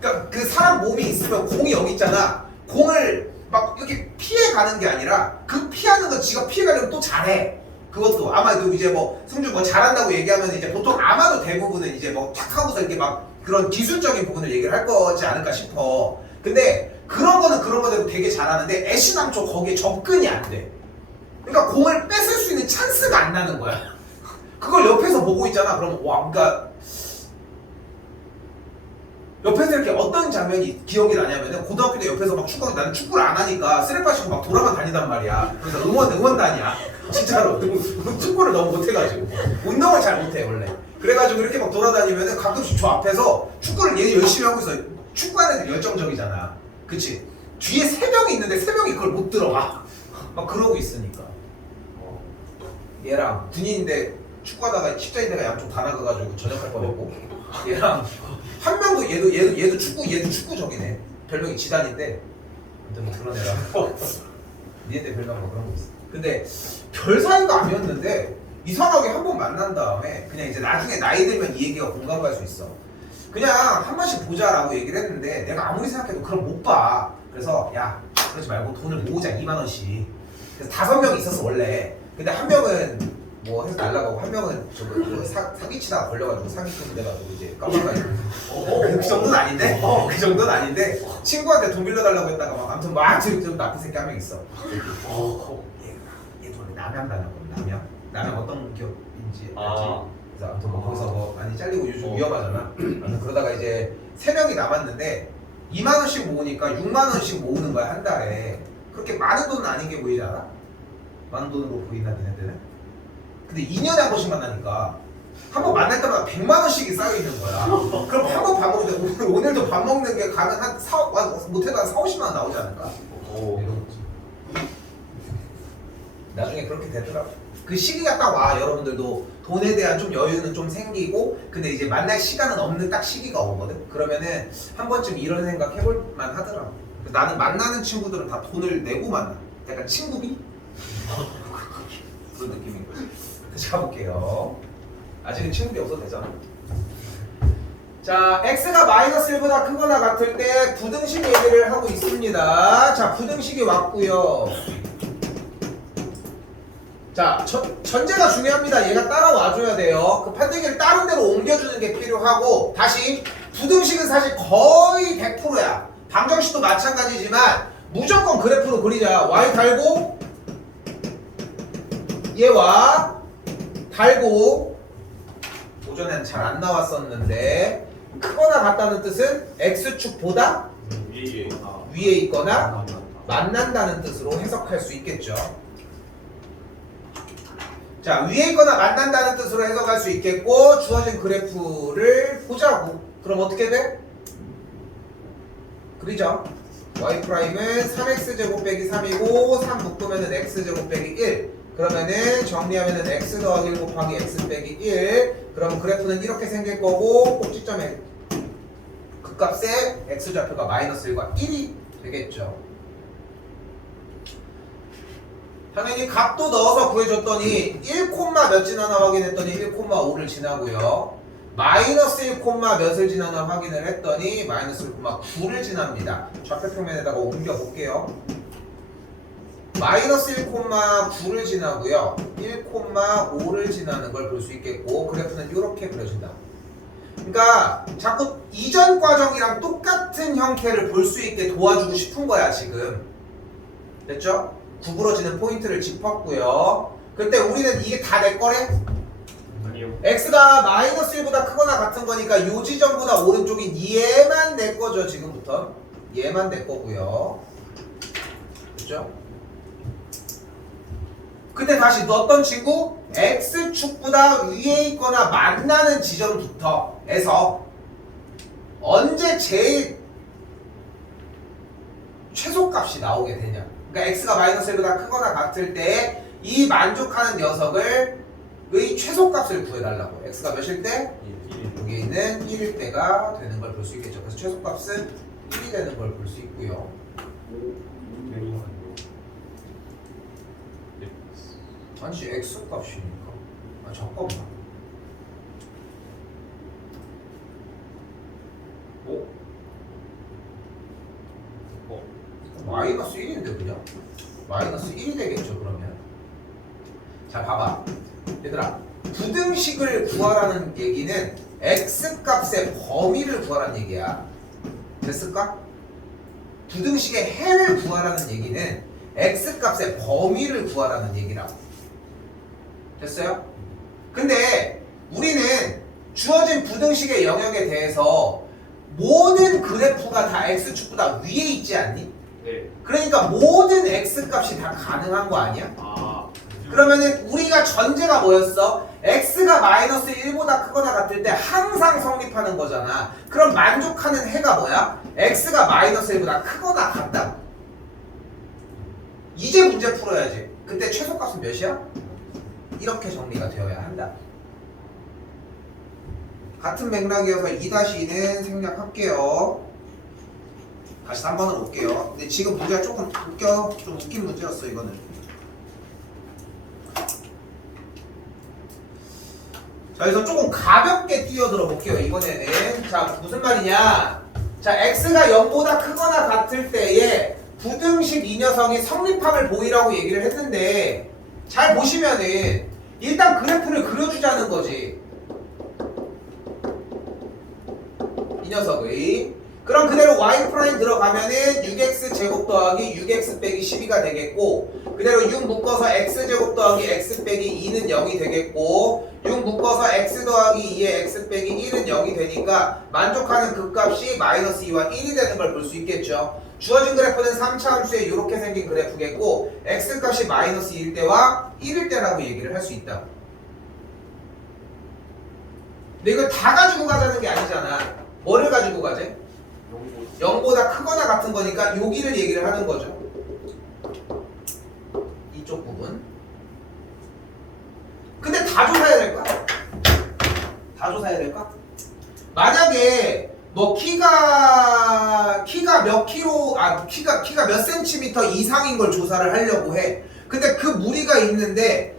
그러니까 그 사람 몸이 있으면 공이 여기 있잖아. 공을 막 이렇게 피해 가는 게 아니라 그 피하는 거 지가 피해 가려면 또 잘해. 그것도 아마도 이제 뭐 승주 뭐 잘한다고 얘기하면 이제 보통 아마도 대부분은 이제 뭐 탁 하고서 이렇게 막 그런 기술적인 부분을 얘기를 할 거지 않을까 싶어. 근데 그런 거는 그런 거대로 되게 잘하는데 애시당초 거기에 접근이 안 돼. 그러니까 공을 뺏을 수 있는 찬스가 안 나는 거야. 그걸 옆에서 보고 있잖아. 그러면 와, 그러니까 옆에서 이렇게 어떤 장면이 기억이 나냐면은 고등학교 때 옆에서 막 나는 축구를 안 하니까 쓰레빠 신고 막 돌아만 다니단 말이야. 그래서 응원단이야. 진짜로 축구를 너무 못해가지고 운동을 잘 못해 원래. 그래가지고 이렇게 막 돌아다니면은 가끔씩 저 앞에서 축구를 얘 열심히 하고 있어. 축구하는 애들 열정적이잖아. 그치? 뒤에 3명이 있는데 3명이 그걸 못 들어가. 막 그러고 있으니까. 얘랑 군인인데 축구하다가 십자인대가 양쪽 다 나가가지고 전역할 뻔했고 얘랑 한 명도 얘도 축구적이네. 별명이 지단인데 아무튼 뭐 그런 애라. 니한테 별명 뭐 그런 거 있어. 근데 별 사이가 아니었는데 이상하게 한 번 만난 다음에 그냥 이제 나중에 나이 들면 이 얘기가 공감 갈 수 있어. 그냥 한 번씩 보자라고 얘기를 했는데 내가 아무리 생각해도 그럼 못 봐. 그래서 야 그러지 말고 돈을 모으자 2만 원씩. 그래서 5명이 있었어 원래. 근데 한 명은 뭐 해서 날라가고 한 명은 사기치다가 걸려가지고 사기꾼 돼가지고 이제 깜빡가지고 그 정도는 아닌데 그 정도는 아닌데 친구한테 돈 빌려달라고 했다가 막 아무튼 막 좀 나쁜 새끼 한 명 있어. 얘도 원래 남양 다녔거든. 남양 어떤 기업인지 알지? 그래서 아무튼 뭐 거기서 뭐 많이 잘리고 요즘 위험하잖아. 아무튼 그러다가 이제 3명이 남았는데 2만 원씩 모으니까 6만 원씩 모으는 거야 한 달에. 그렇게 많은 돈은 아닌 게 보이지 않아? 많은 돈으로 보이나 니네들은? 근데 2년에 한 번씩 만나니까 한 번 만날 때마다 100만 원씩이 쌓여 있는 거야. 그럼 한 번 밥 먹는데 오늘도 밥 먹는 게 가면 한 못해도 한 4, 50만 원 나오지 않을까? 나중에 그렇게 되더라고. 그 시기가 딱 와. 여러분들도 돈에 대한 좀 여유는 좀 생기고 근데 이제 만날 시간은 없는 딱 시기가 오거든. 그러면은 한 번쯤 이런 생각 해볼 만 하더라고. 나는 만나는 친구들은 다 돈을 내고 만나. 약간 친구비? 그런 느낌인 거지. 다시 가볼게요. 아직은 친구비 없어도 되잖아. 자, x가 마이너스 1보다 크거나 같을 때 부등식 얘기를 하고 있습니다. 자, 부등식이 왔고요. 자, 전제가 중요합니다. 얘가 따라와줘야 돼요. 그 판때기를 다른 데로 옮겨주는 게 필요하고 다시 부등식은 사실 거의 100%야. 방정식도 마찬가지지만 무조건 그래프로 그리자. y 달고 얘와 달고 오전엔 잘 안 나왔었는데 크거나 같다는 뜻은 x축보다 위에 있거나 만난다는 뜻으로 해석할 수 있겠죠. 자, 위에 있거나 만난다는 뜻으로 해석할 수 있겠고 주어진 그래프를 보자고. 그럼 어떻게 돼? 그리죠. y 프라임은 3x제곱 빼기 3이고 3 묶으면 x제곱 빼기 1. 그러면은 정리하면은 x 더하기 1 곱하기 x 빼기 1. 그러면 그래프는 이렇게 생길 거고 꼭지점에 극값의 x좌표가 마이너스 1과 1이 되겠죠. 당연히 값도 넣어서 구해줬더니 1, 몇 지나나 확인했더니 1,5를 지나고요. 마이너스 1, 몇을 지나나 확인을 했더니 마이너스 1,9를 지납니다. 좌표평면에다가 옮겨볼게요. 마이너스 1,9를 지나고요. 1,5를 지나는 걸 볼 수 있겠고 그래프는 이렇게 그려진다. 그러니까 자꾸 이전 과정이랑 똑같은 형태를 볼 수 있게 도와주고 싶은 거야 지금. 됐죠? 구부러지는 포인트를 짚었고요. 근데 우리는 이게 다 내 거래? 아니요. x가 마이너스 1보다 크거나 같은 거니까 요 지점보다 오른쪽인 얘만 내 거죠 지금부터. 얘만 내 거고요. 됐죠? 근데 다시 어떤 친구? x축보다 위에 있거나 만나는 지점부터에서 언제 제일 최소값이 나오게 되냐. 그러니까 x가 마이너스 1보다 크거나 같을 때 이 만족하는 녀석을 의 최소값을 구해달라고. x가 몇일 때? 여기 있는 1일 때가 되는 걸 볼 수 있겠죠. 그래서 최소값은 1이 되는 걸 볼 수 있고요. 아니지 x값이니까. 아 잠깐만. 마이너스 1인데 그냥? 마이너스 1이 되겠죠 그러면. 자 봐봐 얘들아, 부등식을 구하라는 얘기는 x값의 범위를 구하라는 얘기야. 됐을까? 부등식의 해를 구하라는 얘기는 x값의 범위를 구하라는 얘기라고. 됐어요? 근데 우리는 주어진 부등식의 영역에 대해서 모든 그래프가 다 x축보다 위에 있지 않니? 네. 그러니까 모든 x값이 다 가능한 거 아니야? 아. 그러면은 우리가 전제가 뭐였어? x가 마이너스 1보다 크거나 같을 때 항상 성립하는 거잖아. 그럼 만족하는 해가 뭐야? x가 마이너스 1보다 크거나 같다. 이제 문제 풀어야지. 그때 최소값은 몇이야? 이렇게 정리가 되어야 한다. 같은 맥락이어서 2-2는 생략할게요. 다시 3번으로 올게요. 근데 지금 문제가 조금 웃겨. 좀 웃긴 문제였어 이거는. 자, 그래서 조금 가볍게 뛰어들어 볼게요 이번에는. 자, 무슨 말이냐. 자, x가 0보다 크거나 같을 때에 부등식 이 녀석이 성립함을 보이라고 얘기를 했는데, 잘 보시면은 일단 그래프를 그려주자는 거지 이 녀석의. 그럼 그대로 y 프라임 들어가면은 6x 제곱 더하기 6x 빼기 12가 되겠고, 그대로 6 묶어서 x 제곱 더하기 x 빼기 2는 0이 되겠고, 6 묶어서 x 더하기 2의 x 빼기 1은 0이 되니까 만족하는 극값이 마이너스 2와 1이 되는 걸 볼 수 있겠죠. 주어진 그래프는 3차 함수에 이렇게 생긴 그래프겠고, x값이 마이너스 1일 때와 1일 때라고 얘기를 할 수 있다. 근데 이걸 다 가지고 가자는 게 아니잖아. 뭐를 가지고 가지? 0보다 크거나 같은 거니까 여기를 얘기를 하는 거죠. 이쪽 부분. 근데 다 조사해야 될까? 다 조사해야 될까? 만약에 너 키가 몇 킬로, 키가 몇 센티미터 이상인 걸 조사를 하려고 해. 근데 그 무리가 있는데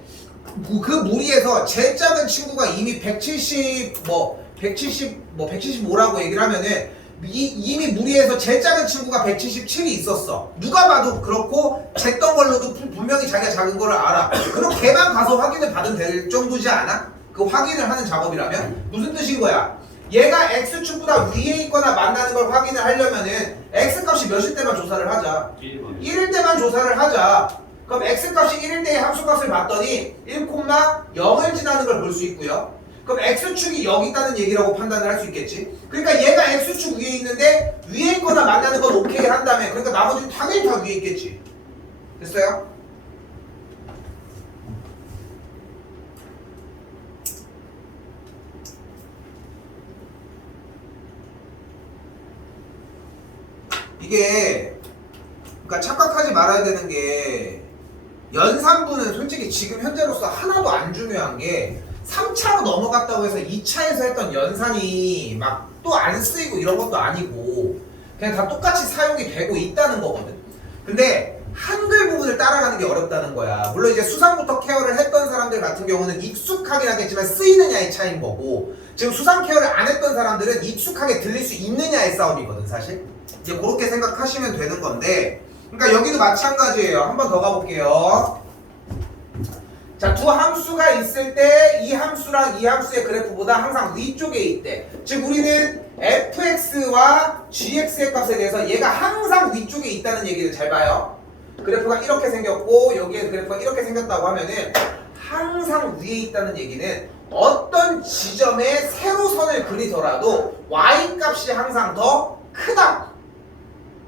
그 무리에서 제일 작은 친구가 이미 175라고 얘기를 하면은 이미 무리에서 제일 작은 친구가 177이 있었어. 누가 봐도 그렇고 쟀던 걸로도 분명히 자기가 작은 거를 알아. 그럼 걔만 가서 확인을 받으면 될 정도지 않아? 그 확인을 하는 작업이라면? 무슨 뜻인 거야? 얘가 x축보다 위에 있거나 만나는 걸 확인을 하려면은 x값이 몇일 때만 조사를 하자. 1일 때만 조사를 하자. 그럼 x값이 1일 때의 함수값을 봤더니 1,0을 지나는 걸 볼 수 있고요. 그럼 x축이 여기 있다는 얘기라고 판단을 할 수 있겠지. 그러니까 얘가 x축 위에 있는데 위에 있거나 만나는 건 오케이 한다며. 그러니까 나머지는 당연히 다 위에 있겠지. 됐어요? 이게 그러니까 착각하지 말아야 되는 게, 연산분은 솔직히 지금 현재로서 하나도 안 중요한 게 3차로 넘어갔다고 해서 2차에서 했던 연산이 막 또 안 쓰이고 이런 것도 아니고 그냥 다 똑같이 사용이 되고 있다는 거거든. 근데 한글 부분을 따라가는 게 어렵다는 거야. 물론 이제 수상부터 케어를 했던 사람들 같은 경우는 익숙하긴 하겠지만 쓰이느냐의 차이인 거고, 지금 수상 케어를 안 했던 사람들은 익숙하게 들릴 수 있느냐의 싸움이거든 사실. 이제 그렇게 생각하시면 되는 건데, 그러니까 여기도 마찬가지예요. 한 번 더 가볼게요. 자, 두 함수가 있을 때 이 함수랑 이 함수의 그래프보다 항상 위쪽에 있대. 즉 우리는 fx와 gx의 값에 대해서 얘가 항상 위쪽에 있다는 얘기를 잘 봐요. 그래프가 이렇게 생겼고 여기에 그래프가 이렇게 생겼다고 하면은 항상 위에 있다는 얘기는 어떤 지점에 세로선을 그리더라도 y 값이 항상 더 크다.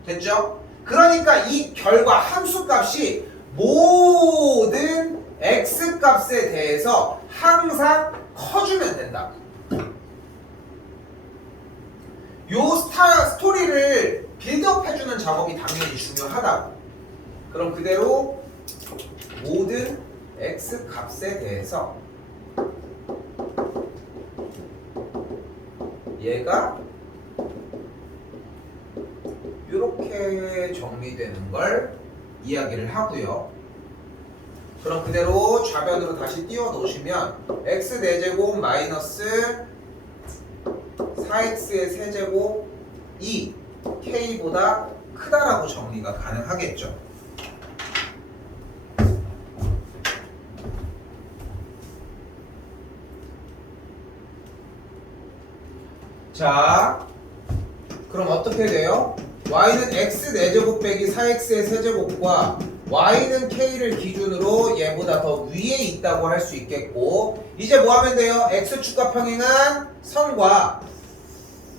됐죠? 그러니까 이 결과 함수 값이 모든 x 값에 대해서 항상 커주면 된다. 요 스토리를 빌드업 해주는 작업이 당연히 중요하다고. 그럼 그대로 모든 x 값에 대해서 얘가 이렇게 정리되는 걸 이야기를 하고요. 그럼 그대로 좌변으로 다시 띄워 놓으시면 x 4제곱 마이너스 4x의 세제곱 2 k보다 크다라고 정리가 가능하겠죠. 자, 그럼 어떻게 돼요? y는 x 4제곱 빼기 4x의 세제곱과 y는 k를 기준으로 얘보다 더 위에 있다고 할 수 있겠고, 이제 뭐 하면 돼요? x축과 평행한 선과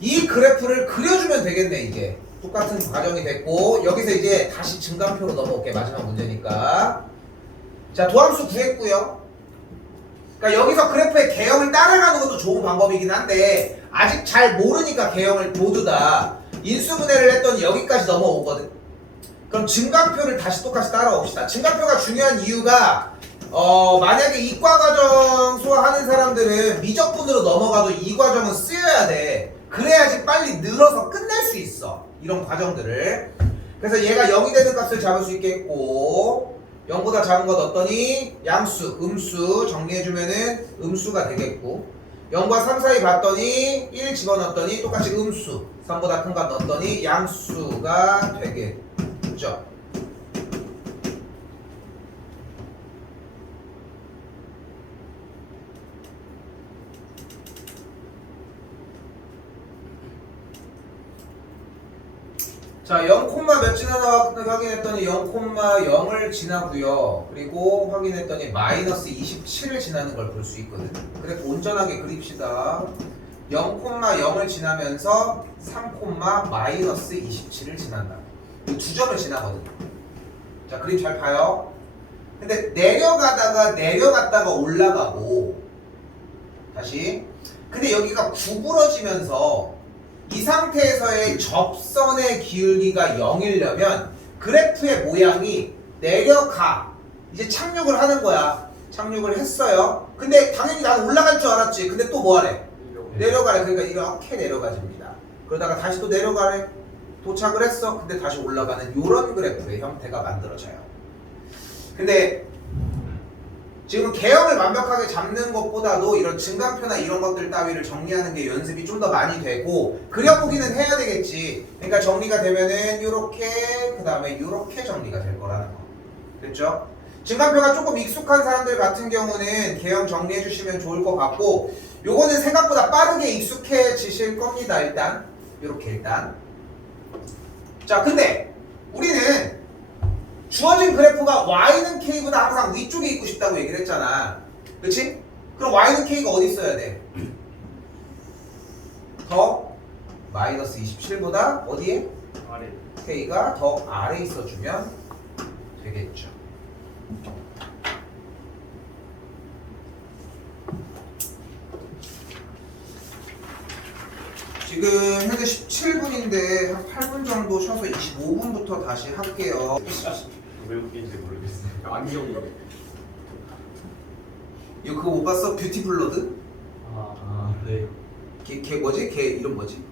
이 그래프를 그려주면 되겠네. 이제 똑같은 과정이 됐고, 여기서 이제 다시 증가표로 넘어올게. 마지막 문제니까. 자, 도함수 구했고요. 그러니까 여기서 그래프의 개형을 따라가는 것도 좋은 방법이긴 한데 아직 잘 모르니까 개형을 모두 다 인수분해를 했더니 여기까지 넘어오거든. 그럼 증가표를 다시 똑같이 따라옵시다. 증가표가 중요한 이유가 만약에 이과과정 수학하는 사람들은 미적분으로 넘어가도 이 과정은 쓰여야 돼. 그래야지 빨리 늘어서 끝낼 수 있어. 이런 과정들을. 그래서 얘가 0이 되는 값을 잡을 수 있겠고, 0보다 작은 거 넣었더니 양수, 음수 정리해주면은 음수가 되겠고, 0과 3 사이 봤더니 1 집어넣었더니 똑같이 음수, 3보다 큰 거 넣었더니 양수가 되겠죠. 자, 0, 몇 지나나 확인했더니 0,0을 지나고요. 그리고 확인했더니 마이너스 27을 지나는 걸 볼 수 있거든. 그래 온전하게 그립시다. 0,0을 지나면서 3, 마이너스 27을 지난다. 이 두 점을 지나거든. 자, 그림 잘 봐요. 근데 내려갔다가 올라가고 다시. 근데 여기가 구부러지면서 이 상태에서의 접선의 기울기가 0이려면 그래프의 모양이 내려가. 이제 착륙을 하는 거야. 착륙을 했어요. 근데 당연히 나는 올라갈 줄 알았지. 근데 또 뭐하래? 내려가래. 그러니까 이렇게 내려가집니다. 그러다가 다시 또 내려가래. 도착을 했어. 근데 다시 올라가는 이런 그래프의 형태가 만들어져요. 근데 지금 개형을 완벽하게 잡는 것보다도 이런 증가표나 이런 것들 따위를 정리하는 게 연습이 좀 더 많이 되고, 그려보기는 해야 되겠지. 그러니까 정리가 되면은 요렇게, 그 다음에 요렇게 정리가 될 거라는 거. 됐죠? 증가표가 조금 익숙한 사람들 같은 경우는 개형 정리해 주시면 좋을 것 같고, 요거는 생각보다 빠르게 익숙해지실 겁니다. 일단 요렇게 일단. 자, 근데 우리는 주어진 그래프가 y는 k보다 항상 위쪽에 있고 싶다고 얘기를 했잖아. 그치? 그럼 y는 k가 어디 있어야 돼? 더 마이너스 27보다 어디에? 아래. k가 더 아래에 있어주면 되겠죠. 지금 현재 17분인데 한 8분 정도 쉬어서 25분부터 다시 할게요. 왜 웃긴지 모르겠어요. 안경이. 이거 그거 못 봤어? 뷰티 블러드? 네. 걔 뭐지? 걔 이름 뭐지?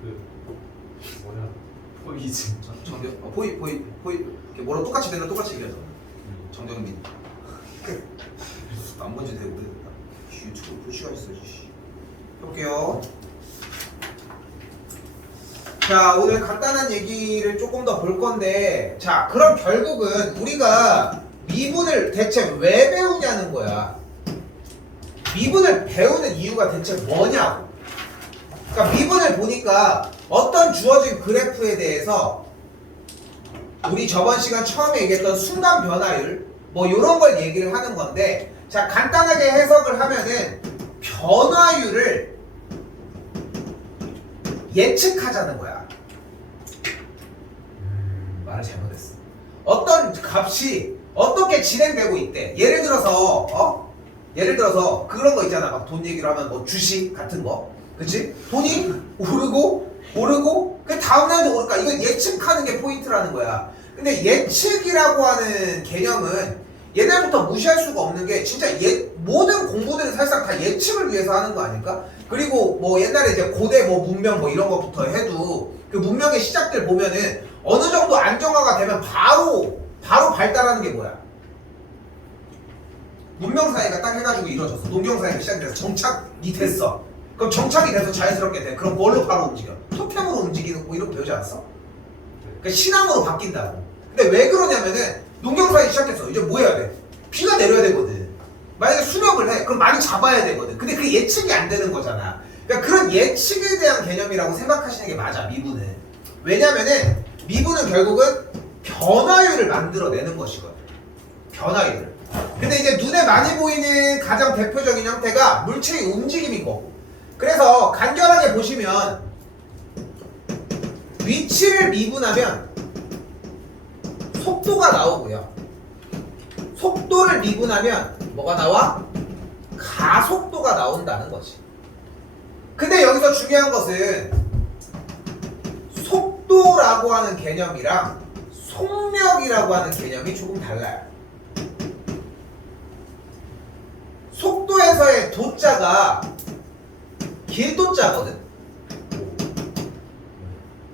그 뭐야? 포이즈. 정경 보이 걔 뭐랑 똑같이 되는 똑같이 얘기하잖아. 정경민. 안 본지 되게 오래됐다. 유튜브 볼 시간 있어. 해볼게요. 자, 오늘 간단한 얘기를 조금 더 볼 건데, 자, 그럼 결국은 우리가 미분을 대체 왜 배우냐는 거야. 미분을 배우는 이유가 대체 뭐냐고. 그러니까 미분을 보니까 어떤 주어진 그래프에 대해서 우리 저번 시간 처음에 얘기했던 순간 변화율 뭐 이런 걸 얘기를 하는 건데, 자, 간단하게 해석을 하면은 변화율을 예측하자는 거야. 말을 잘못했어. 어떤 값이 어떻게 진행되고 있대. 예를 들어서 그런 거 있잖아. 막 돈 얘기를 하면 뭐 주식 같은 거, 그치? 돈이 오르고 그 다음날도 오를까? 이건 예측하는 게 포인트라는 거야. 근데 예측이라고 하는 개념은 옛날부터 무시할 수가 없는 게 진짜 모든 공부들은 사실상 다 예측을 위해서 하는 거 아닐까? 그리고 뭐 옛날에 이제 고대 뭐 문명 뭐 이런 것부터 해도 그 문명의 시작들 보면은 어느 정도 안정화가 되면 바로 발달하는 게 뭐야? 문명 사회가 딱 해가지고 이루어졌어. 농경 사회가 시작돼서 정착이 됐어. 그럼 정착이 돼서 자연스럽게 돼. 그럼 뭘로 바로 움직여? 토템으로 움직이는 거 이런 거 배우지 않았어? 그러니까 신앙으로 바뀐다고. 근데 왜 그러냐면은 농경 사회 시작했어. 이제 뭐 해야 돼? 비가 내려야 되거든. 만약에 수렵을 해. 그럼 많이 잡아야 되거든. 근데 그게 예측이 안 되는 거잖아. 그러니까 그런 예측에 대한 개념이라고 생각하시는 게 맞아, 미분은. 왜냐면은 미분은 결국은 변화율을 만들어내는 것이거든. 변화율을. 근데 이제 눈에 많이 보이는 가장 대표적인 형태가 물체의 움직임인 거고. 그래서 간결하게 보시면 위치를 미분하면 속도가 나오고요. 속도를 미분하면 뭐가 나와? 가속도가 나온다는 거지. 근데 여기서 중요한 것은 속도라고 하는 개념이랑 속력이라고 하는 개념이 조금 달라요. 속도에서의 도자가 길도자거든.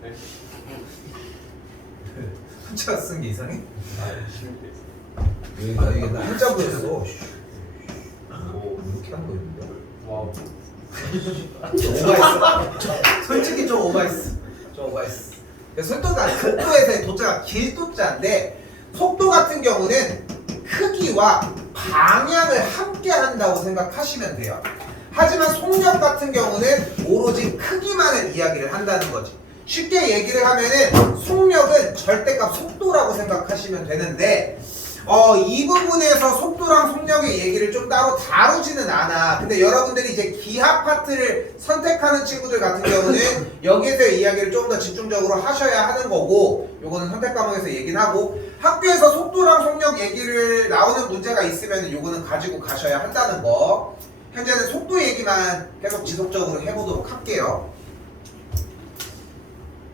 네. 한자 쓴 게 이상해? 심했어. 나 이게 나 한자 보였어. 오. 이렇게 한 거였는데. 와우. 좀 오바했어. 솔직히 좀 오바했어. 속도에서의 도자가 길도자인데, 속도 같은 경우는 크기와 방향을 함께 한다고 생각하시면 돼요. 하지만 속력 같은 경우는 오로지 크기만을 이야기를 한다는 거지. 쉽게 얘기를 하면은 속력은 절대값 속도라고 생각하시면 되는데, 이 부분에서 속도랑 속력의 얘기를 좀 따로 다루지는 않아. 근데 여러분들이 이제 기하 파트를 선택하는 친구들 같은 경우는 여기에서의 이야기를 좀 더 집중적으로 하셔야 하는 거고, 요거는 선택 과목에서 얘기는 하고, 학교에서 속도랑 속력 얘기를 나오는 문제가 있으면 요거는 가지고 가셔야 한다는 거. 현재는 속도 얘기만 계속 지속적으로 해보도록 할게요.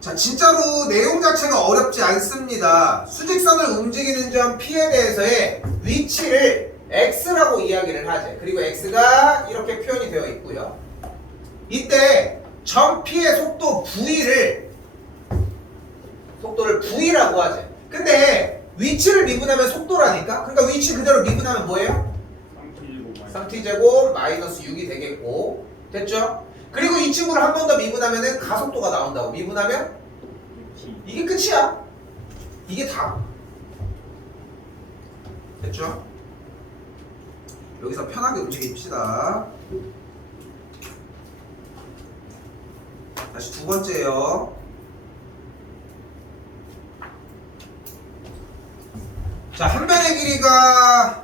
자, 진짜로 내용 자체가 어렵지 않습니다. 수직선을 움직이는 점 P에 대해서의 위치를 X라고 이야기를 하지. 그리고 X가 이렇게 표현이 되어 있고요. 이때 점 P의 속도를 V라고 하지. 근데 위치를 미분하면 속도라니까? 그러니까 위치 그대로 미분하면 뭐예요? 3t제곱 마이너스 6이 되겠고, 됐죠? 그리고 이 친구를 한 번 더 미분하면은 가속도가 나온다고. 미분하면 이게 끝이야. 이게 다. 됐죠? 여기서 편하게 움직입시다. 다시 두 번째요. 자, 한 변의 길이가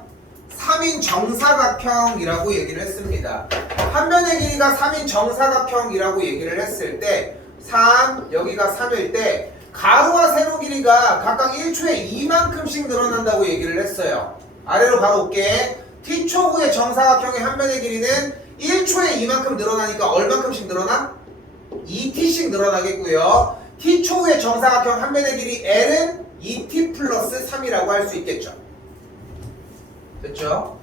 3인 정사각형이라고 얘기를 했습니다. 한 변의 길이가 3인 정사각형이라고 얘기를 했을 때 3, 여기가 3일 때 가로와 세로 길이가 각각 1초에 이만큼씩 늘어난다고 얘기를 했어요. 아래로 바로 올게. t초 후의 정사각형의 한 변의 길이는 1초에 이만큼 늘어나니까 얼만큼씩 늘어나? 2t씩 늘어나겠고요. t초 후의 정사각형 한 변의 길이 l은 2t 플러스 3이라고 할 수 있겠죠. 됐죠?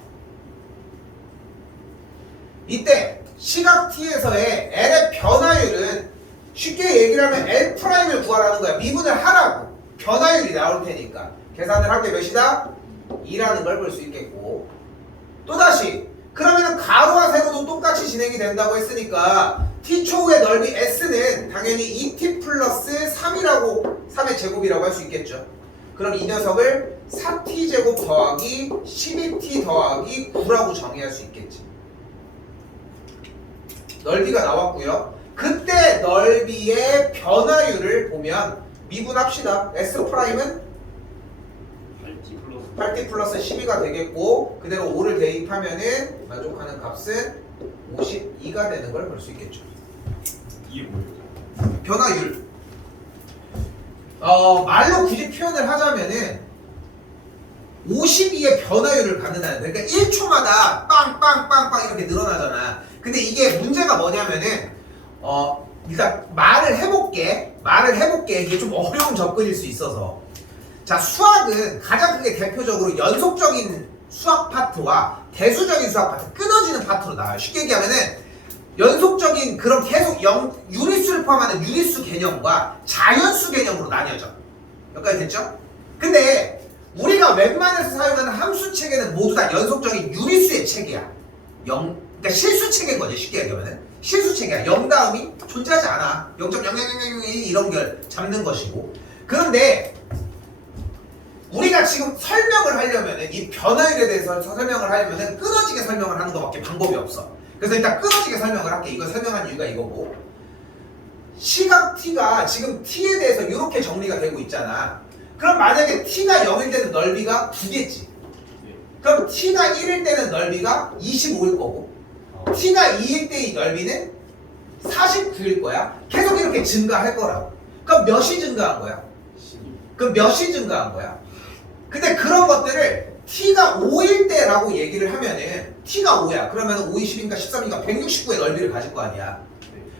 이때 시각 t에서의 l의 변화율은 쉽게 얘기를 하면 L'을 구하라는 거야. 미분을 하라고. 변화율이 나올 테니까. 계산을 할 때 몇이다? 2라는 걸 볼 수 있겠고. 또다시 그러면은 가로와 세로도 똑같이 진행이 된다고 했으니까 t초의 넓이 s는 당연히 2t 플러스 3이라고 3의 제곱이라고 할 수 있겠죠. 그럼 이 녀석을 4t 제곱 더하기 12t 더하기 9라고 정의할 수 있겠지. 넓이가 나왔고요. 그때 넓이의 변화율을 보면 미분합시다. S'은 8t 플러스 8t 플러스 12가 되겠고 그대로 5를 대입하면은 만족하는 값은 52가 되는 걸 볼 수 있겠죠. 이게 뭐예요? 변화율. 말로 굳이 표현을 하자면은 52의 변화율을 갖는다는 거야. 그러니까 1초마다 빵빵빵빵 이렇게 늘어나잖아. 근데 이게 문제가 뭐냐면은 일단 말을 해볼게. 이게 좀 어려운 접근일 수 있어서. 자, 수학은 가장 크게 대표적으로 연속적인 수학 파트와 대수적인 수학 파트, 끊어지는 파트로 나와요. 쉽게 얘기하면은 연속적인 그런 계속 유리수를 포함하는 유리수 개념과 자연수 개념으로 나뉘어져. 여기까지 됐죠? 근데 우리가 웬만해서 사용하는 함수 체계는 모두 다 연속적인 유리수의 체계야. 그러니까 실수 체계인 거지. 쉽게 얘기하면은 실수 체계야. 0 다음이 존재하지 않아. 0.0001 이런 걸 잡는 것이고. 그런데 우리가 지금 설명을 하려면은 이 변화율에 대해서 설명을 하려면은 끊어지게 설명을 하는 것밖에 방법이 없어. 그래서 일단 끊어지게 설명을 할게. 이걸 설명한 이유가 이거고. 시각 t가 지금 t에 대해서 이렇게 정리가 되고 있잖아. 그럼 만약에 t가 0일 때는 넓이가 9겠지. 그럼 t가 1일 때는 넓이가 25일 거고 t가 2일 때의 넓이는 49일 거야. 계속 이렇게 증가할 거라고. 그럼 몇이 증가한 거야? 12. 그럼 몇이 증가한 거야? 근데 그런 것들을 t가 5일 때라고 얘기를 하면은 t가 5야. 그러면 5이 10인가 13인가 169의 넓이를 가질 거 아니야.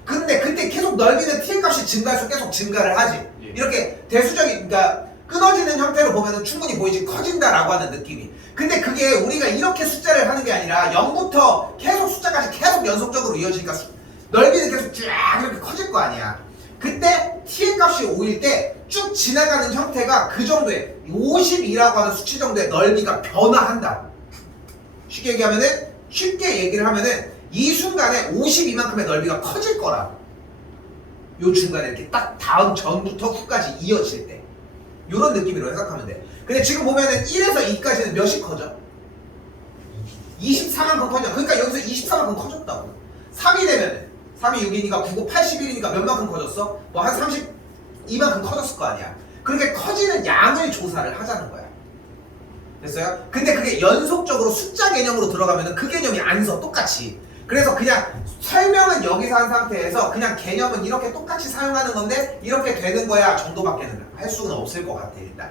근데 그때 계속 넓이는 t의 값이 증가할수록 계속 증가를 하지. 이렇게 대수적인, 그러니까 끊어지는 형태로 보면은 충분히 보이지. 커진다라고 하는 느낌이. 근데 그게 우리가 이렇게 숫자를 하는 게 아니라 0부터 계속 숫자까지 계속 연속적으로 이어지니까 넓이는 계속 쫙 이렇게 커질 거 아니야. 그때 t의 값이 5일 때 쭉 지나가는 형태가 그 정도의 52라고 하는 수치 정도의 넓이가 변화한다. 쉽게 얘기를 하면은 이 순간에 52만큼의 넓이가 커질 거라. 요 중간에 이렇게 딱 다음 전부터 후까지 이어질 때 요런 느낌으로 해석하면 돼. 근데 지금 보면은 1에서 2까지는 몇이 커져? 24만큼 커져. 그러니까 여기서 24만큼 커졌다고. 3이 되면은 3이 6이니까 9고 81이니까 몇 만큼 커졌어? 뭐 한 32만큼 커졌을 거 아니야. 그렇게 커지는 양을 조사를 하자는 거야. 됐어요? 근데 그게 연속적으로 숫자 개념으로 들어가면은 그 개념이 안 서. 똑같이. 그래서 그냥 설명은 여기서 한 상태에서 그냥 개념은 이렇게 똑같이 사용하는 건데 이렇게 되는 거야 정도밖에는 할 수는 없을 것 같아. 일단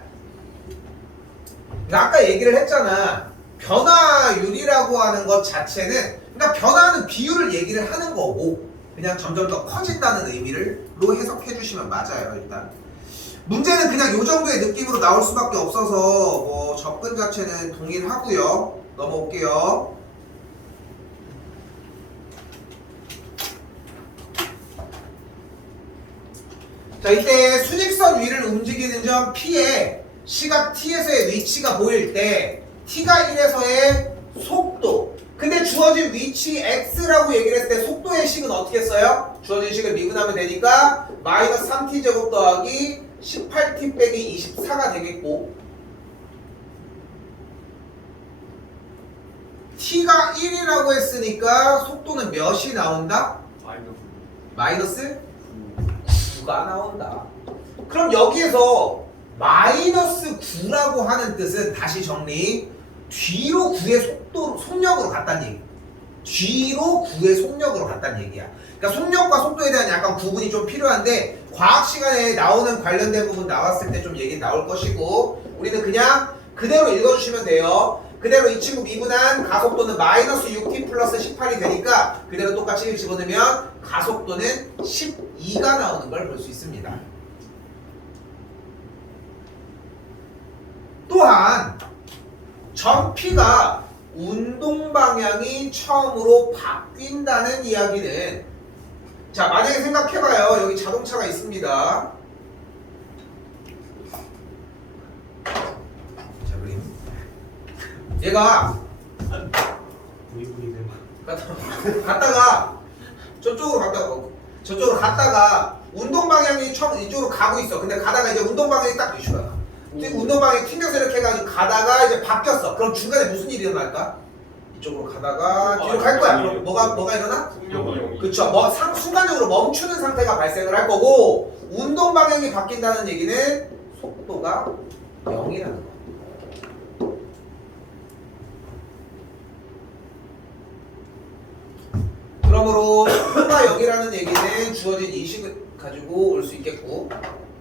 그러니까 아까 얘기를 했잖아. 변화율이라고 하는 것 자체는 그러니까 변화하는 비율을 얘기를 하는 거고 그냥 점점 더 커진다는 의미로 해석해 주시면 맞아요. 일단 문제는 그냥 요 정도의 느낌으로 나올 수밖에 없어서 뭐 접근 자체는 동일하고요. 넘어올게요. 자, 이때 수직선 위를 움직이는 점 P에 시각 T에서의 위치가 보일 때 T가 1에서의 속도. 근데 주어진 위치 X라고 얘기를 했을 때 속도의 식은 어떻게 써요? 주어진 식을 미분하면 되니까 마이너스 3t 제곱 더하기 18t 빼기 24가 되겠고 T가 1이라고 했으니까 속도는 몇이 나온다? 마이너스 9가 나온다. 그럼 여기에서 마이너스 9라고 하는 뜻은 다시 정리. 뒤로 9의 속력으로 갔다는 얘기. 뒤로 9의 속력으로 갔다는 얘기야. 그러니까 속력과 속도에 대한 약간 구분이 좀 필요한데 과학 시간에 나오는 관련된 부분 나왔을 때 좀 얘기 나올 것이고 우리는 그냥 그대로 읽어주시면 돼요. 그대로 이 친구 미분한 가속도는 마이너스 6t 플러스 18이 되니까 그대로 똑같이 집어넣으면 가속도는 12가 나오는 걸 볼 수 있습니다. 또한 전 P가 운동 방향이 처음으로 바뀐다는 이야기는, 자 만약에 생각해봐요. 여기 자동차가 있습니다. 자 그림 얘가 부리부리 대만. 갔다가 저쪽으로 갔다가 운동 방향이 처음 이쪽으로 가고 있어. 근데 가다가 이제 운동 방향이 딱 이슈가. 운동 방향이 튀면서 이렇게 해가지고 가다가 이제 바뀌었어. 그럼 중간에 무슨 일이 일어날까? 이쪽으로 가다가 뒤로 갈 거야. 그럼 뭐가 일어나? 속력이 그쵸. 순간적으로 멈추는 상태가 발생을 할 거고, 운동 방향이 바뀐다는 얘기는 속도가 0이라는 거. 그러므로 속도가 0이라는 얘기는 주어진 인식을 가지고 올 수 있겠고,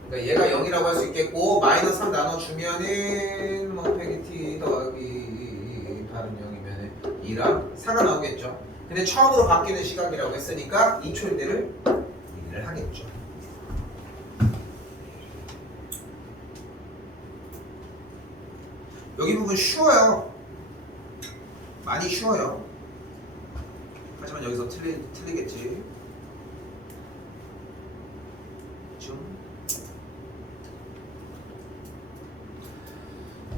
그러니까 얘가 0이라고 할 수 있겠고, 마이너스 3 나눠주면은 뭐 빼기 t 더하기 발은 0이면은 2랑 4가 나오겠죠. 근데 처음으로 바뀌는 시각이라고 했으니까 2초인데를 얘기를 하겠죠. 여기 부분 쉬워요. 많이 쉬워요. 하지만 여기서 틀리겠지. 좀.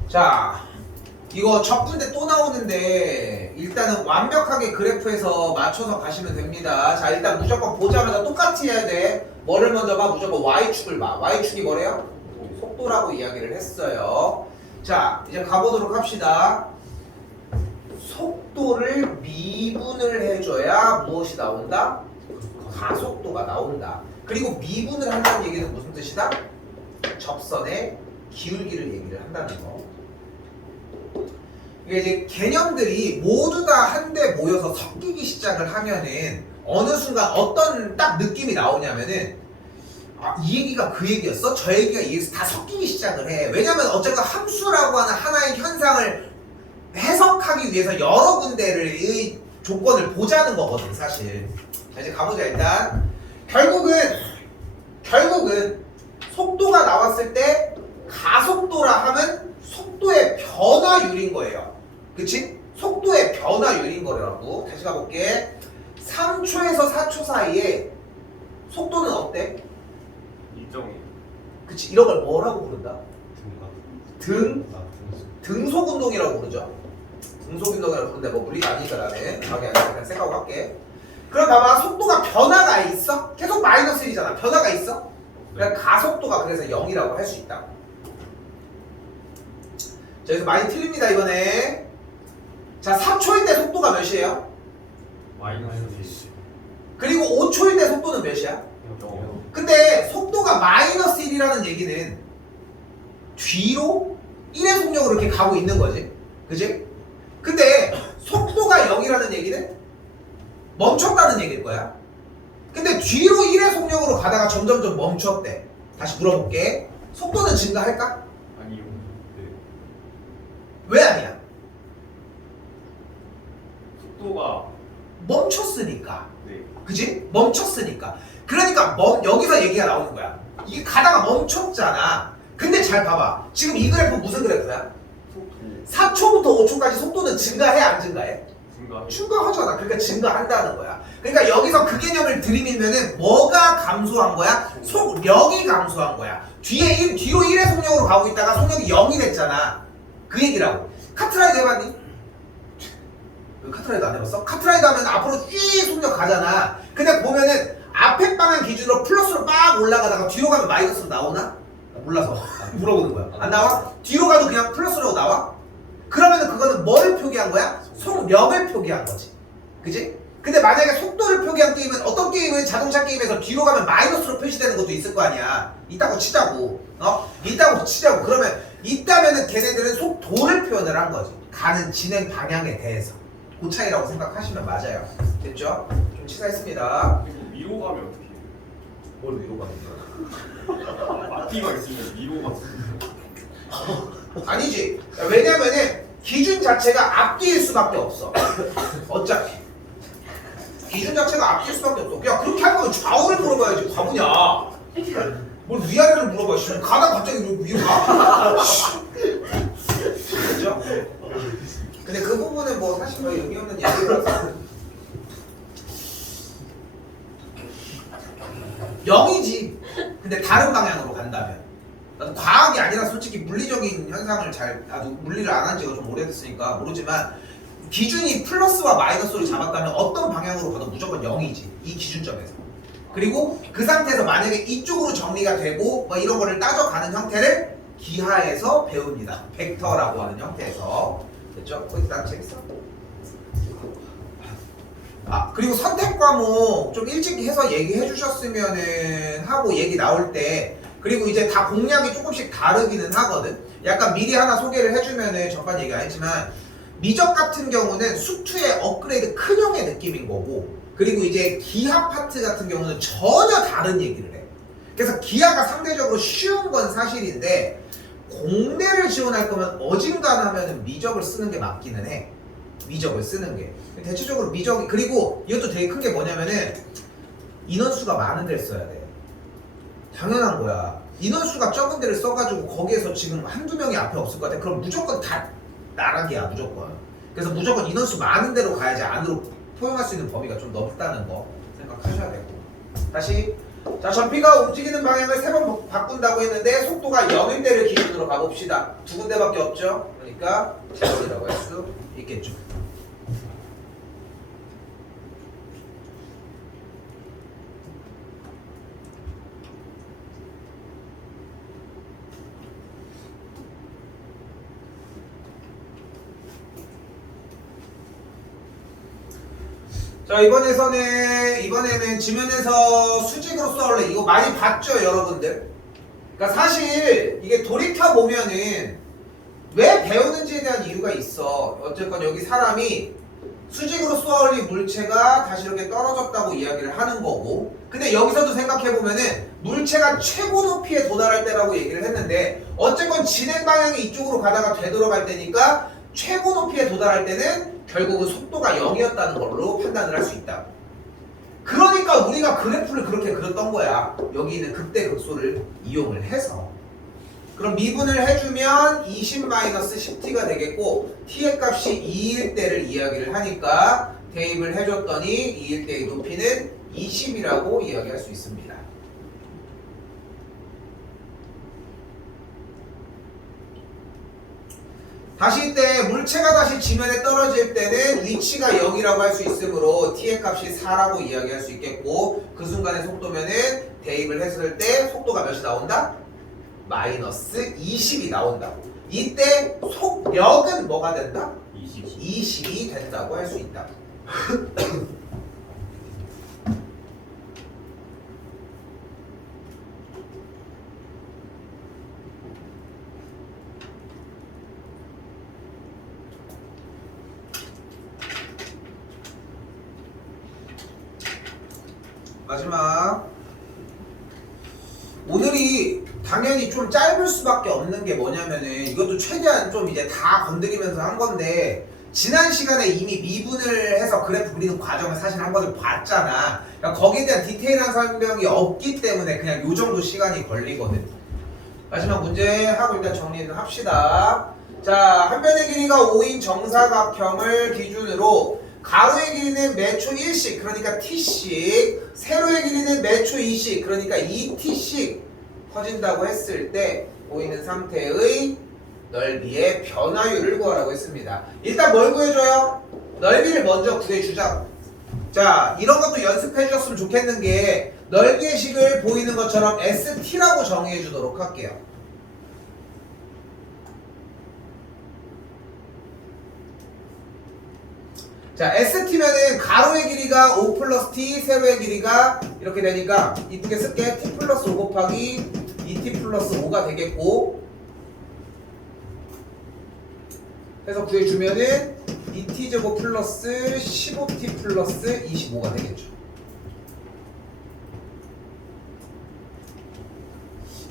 자, 이거 첫 군데 또 나오는데 일단은 완벽하게 그래프에서 맞춰서 가시면 됩니다. 자, 일단 무조건 보자마자 똑같이 해야 돼. 뭐를 먼저 봐? 무조건 Y축을 봐. Y축이 뭐래요? 속도라고 이야기를 했어요. 자, 이제 가보도록 합시다. 속도를 미분을 해줘야 무엇이 나온다? 가속도가 나온다. 그리고 미분을 한다는 얘기는 무슨 뜻이다? 접선의 기울기를 얘기를 한다는 거. 이게 이제 개념들이 모두 다 한데 모여서 섞이기 시작을 하면은 어느 순간 어떤 딱 느낌이 나오냐면은, 아, 이 얘기가 그 얘기였어? 저 얘기가 이 얘기였어? 다 섞이기 시작을 해. 왜냐면 어쨌든 함수라고 하는 하나의 현상을 해석하기 위해서 여러 군데의 조건을 보자는 거거든 사실. 자, 이제 가보자. 일단 결국은 속도가 나왔을 때 가속도라 하면 속도의 변화율인 거예요. 그치? 속도의 변화율인 거라고. 다시 가볼게. 3초에서 4초 사이에 속도는 어때? 일정이 그치? 이런 걸 뭐라고 부른다? 등속. 등속 운동이라고 부르죠. 등속 운동이라고 부르는데 뭐 물리가 아니니까 나는 자기 아니라 그냥 생각하고 할게. 그럼 봐봐, 속도가 변화가 있어? 계속 마이너스 1이잖아. 변화가 있어? 그러니까 가속도가 그래서 0이라고 할 수 있다. 자, 여기서 많이 틀립니다 이번에. 자, 4초일 때 속도가 몇이에요? 마이너스 그리고 5초일 때 속도는 몇이야? 0. 근데 속도가 마이너스 1이라는 얘기는 뒤로 1의 속력으로 이렇게 가고 있는 거지. 그지? 근데 속도가 0이라는 얘기는 멈췄다는 얘기일 거야. 근데 뒤로 1의 속력으로 가다가 점점점 멈췄대. 다시 물어볼게. 속도는 증가할까? 아니요. 왜 아니야? 속도가 멈췄으니까. 네. 그지? 멈췄으니까. 그러니까 여기서 얘기가 나오는 거야. 이게 가다가 멈췄잖아. 근데 잘 봐봐. 지금 이 그래프 무슨 그래프야? 속도 4초부터 5초까지 속도는 증가해 안 증가해? 증가하잖아. 그러니까 증가한다는 거야. 그러니까 여기서 그 개념을 들이밀면은 뭐가 감소한 거야? 속력이 감소한 거야. 뒤로 1의 속력으로 가고 있다가 속력이 0이 됐잖아. 그 얘기라고. 카트라이드 해봤니? 왜 카트라이드 안 해봤어? 카트라이드 하면 앞으로 쭉 속력 가잖아. 근데 보면은 앞에 방향 기준으로 플러스로 막 올라가다가 뒤로 가면 마이너스로 나오나? 몰라서 물어보는 거야. 안 나와? 뒤로 가도 그냥 플러스로 나와? 그러면은 그거는 뭘 표기한 거야? 속력을 표기한 거지. 그지? 근데 만약에 속도를 표기한 게임은, 어떤 게임은 자동차 게임에서 뒤로 가면 마이너스로 표시되는 것도 있을 거 아니야. 있다고 치자고. 있다고 치자고. 그러면 있다면은 걔네들은 속도를 표현을 한 거지. 가는 진행 방향에 대해서. 그 차이라고 생각하시면 맞아요. 됐죠? 좀 치사했습니다. 위로 가면 어떻게 해요? 뭘 위로 가는 거야? 앞뒤가 있으면 위로가 아니지. 왜냐면은 기준 자체가 앞뒤일 수밖에 없어. 어차피 기준 자체가 앞뒤일 수밖에 없어. 그냥 그렇게 할 거면 좌우를 물어봐야지. 바보냐. 뭘 위아래를 물어봐. 가다 갑자기 위로 가? 사실 뭐 의미 없는 얘기라서 0이지. 근데 다른 방향으로 간다면 나도 과학이 아니라 솔직히 물리적인 현상을 나도 물리를 안 한 지가 좀 오래됐으니까 모르지만 기준이 플러스와 마이너스를 잡았다면 어떤 방향으로 가도 무조건 0이지. 이 기준점에서. 그리고 그 상태에서 만약에 이쪽으로 정리가 되고 뭐 이런 거를 따져가는 형태를 기하에서 배웁니다. 벡터라고 하는 형태에서. 됐죠? 거기 난 재밌어. 그리고 선택 과목 좀 일찍 해서 얘기해 주셨으면은 하고 얘기 나올 때 그리고 이제 다 공략이 조금씩 다르기는 하거든. 약간 미리 하나 소개를 해주면은 잠깐 얘기 안 했지만 미적 같은 경우는 수투의 업그레이드 큰 형의 느낌인 거고 그리고 이제 기하 파트 같은 경우는 전혀 다른 얘기를 해. 그래서 기하가 상대적으로 쉬운 건 사실인데 공대를 지원할 거면 어진간하면 미적을 쓰는 게 맞기는 해. 미적을 쓰는 게 대체적으로 미적이 그리고 이것도 되게 큰 게 뭐냐면은 인원수가 많은 데를 써야 돼. 당연한 거야. 인원수가 적은 데를 써가지고 거기에서 지금 한두 명이 앞에 없을 것 같아. 그럼 무조건 다 나락이야 무조건. 그래서 무조건 인원수 많은 데로 가야지 안으로 포용할 수 있는 범위가 좀 넓다는 거 생각하셔야 되고. 다시 자 전피가 움직이는 방향을 3번 바꾼다고 했는데 속도가 0일 때를 기준으로 가봅시다. 2군데밖에 없죠. 그러니까 제로라고 할 수 있겠죠. 자 이번에는 지면에서 수직으로 쏘아올래 이거 많이 봤죠 여러분들? 그러니까 사실 이게 돌이켜 보면은 왜 배우는지에 대한 이유가 있어. 어쨌건 여기 사람이 수직으로 쏘아올린 물체가 다시 이렇게 떨어졌다고 이야기를 하는 거고 근데 여기서도 생각해보면은 물체가 최고 높이에 도달할 때라고 얘기를 했는데 어쨌건 진행 방향이 이쪽으로 가다가 되돌아갈 때니까 최고 높이에 도달할 때는 결국은 속도가 0이었다는 걸로 판단을 할 수 있다. 그러니까 우리가 그래프를 그렇게 그렸던 거야. 여기 있는 극대극소를 이용을 해서. 그럼 미분을 해주면 20-10t가 되겠고 t의 값이 2일 때를 이야기를 하니까 대입을 해줬더니 2일 때의 높이는 20이라고 이야기할 수 있습니다. 다시 이때 물체가 다시 지면에 떨어질 때는 위치가 0이라고 할 수 있으므로 t의 값이 4라고 이야기할 수 있겠고 그 순간의 속도면은 대입을 했을 때 속도가 몇이 나온다? 마이너스 20이 나온다고. 이때 속력은 뭐가 된다? 20이 된다고 할 수 있다. 마지막 오늘이 당연히 좀 짧을 수밖에 없는 게 뭐냐면은 이것도 최대한 좀 이제 다 건드리면서 한 건데 지난 시간에 이미 미분을 해서 그래프 그리는 과정을 사실 한 번을 봤잖아. 그러니까 거기에 대한 디테일한 설명이 없기 때문에 그냥 요 정도 시간이 걸리거든. 마지막 문제 하고 일단 정리를 합시다. 자, 한 변의 길이가 5인 정사각형을 기준으로 가로의 길이는 매초 1씩 그러니까 t씩 세로의 길이는 매초 2씩 그러니까 2t씩 커진다고 했을 때 보이는 상태의 넓이의 변화율을 구하라고 했습니다. 일단 뭘 구해줘요? 넓이를 먼저 구해주자. 자, 이런 것도 연습해 주셨으면 좋겠는 게 넓이의 식을 보이는 것처럼 ST라고 정의해 주도록 할게요. 자, ST면은 가로의 길이가 5 플러스 T, 세로의 길이가 이렇게 되니까 이쁘게 쓸게. T 플러스 5 곱하기 2T 플러스 5가 되겠고 해서 구해주면은 2T제곱 플러스 15T 플러스 25가 되겠죠.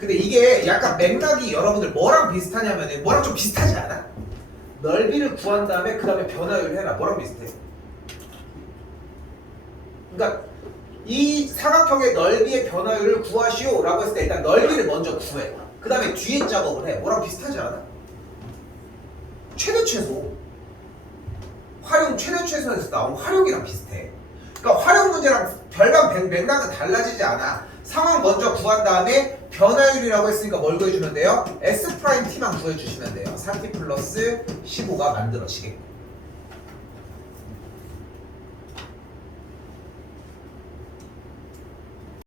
근데 이게 약간 맥락이 여러분들 뭐랑 비슷하냐면은 뭐랑 좀 비슷하지 않아? 넓이를 구한 다음에 그 다음에 변화율을 해라. 뭐랑 비슷해? 그러니까 이 사각형의 넓이의 변화율을 구하시오 라고 했을 때 일단 넓이를 먼저 구해. 그 다음에 뒤에 작업을 해. 뭐랑 비슷하지 않아? 최대 최소. 활용 최대 최선에서 나온 활용이랑 비슷해. 그러니까 활용 문제랑 별반 맥락은 달라지지 않아. 상황 먼저 구한 다음에 변화율이라고 했으니까 뭘 구해주면 돼요? S 프라임 T만 구해주시면 돼요. 3T 플러스 15가 만들어지겠고.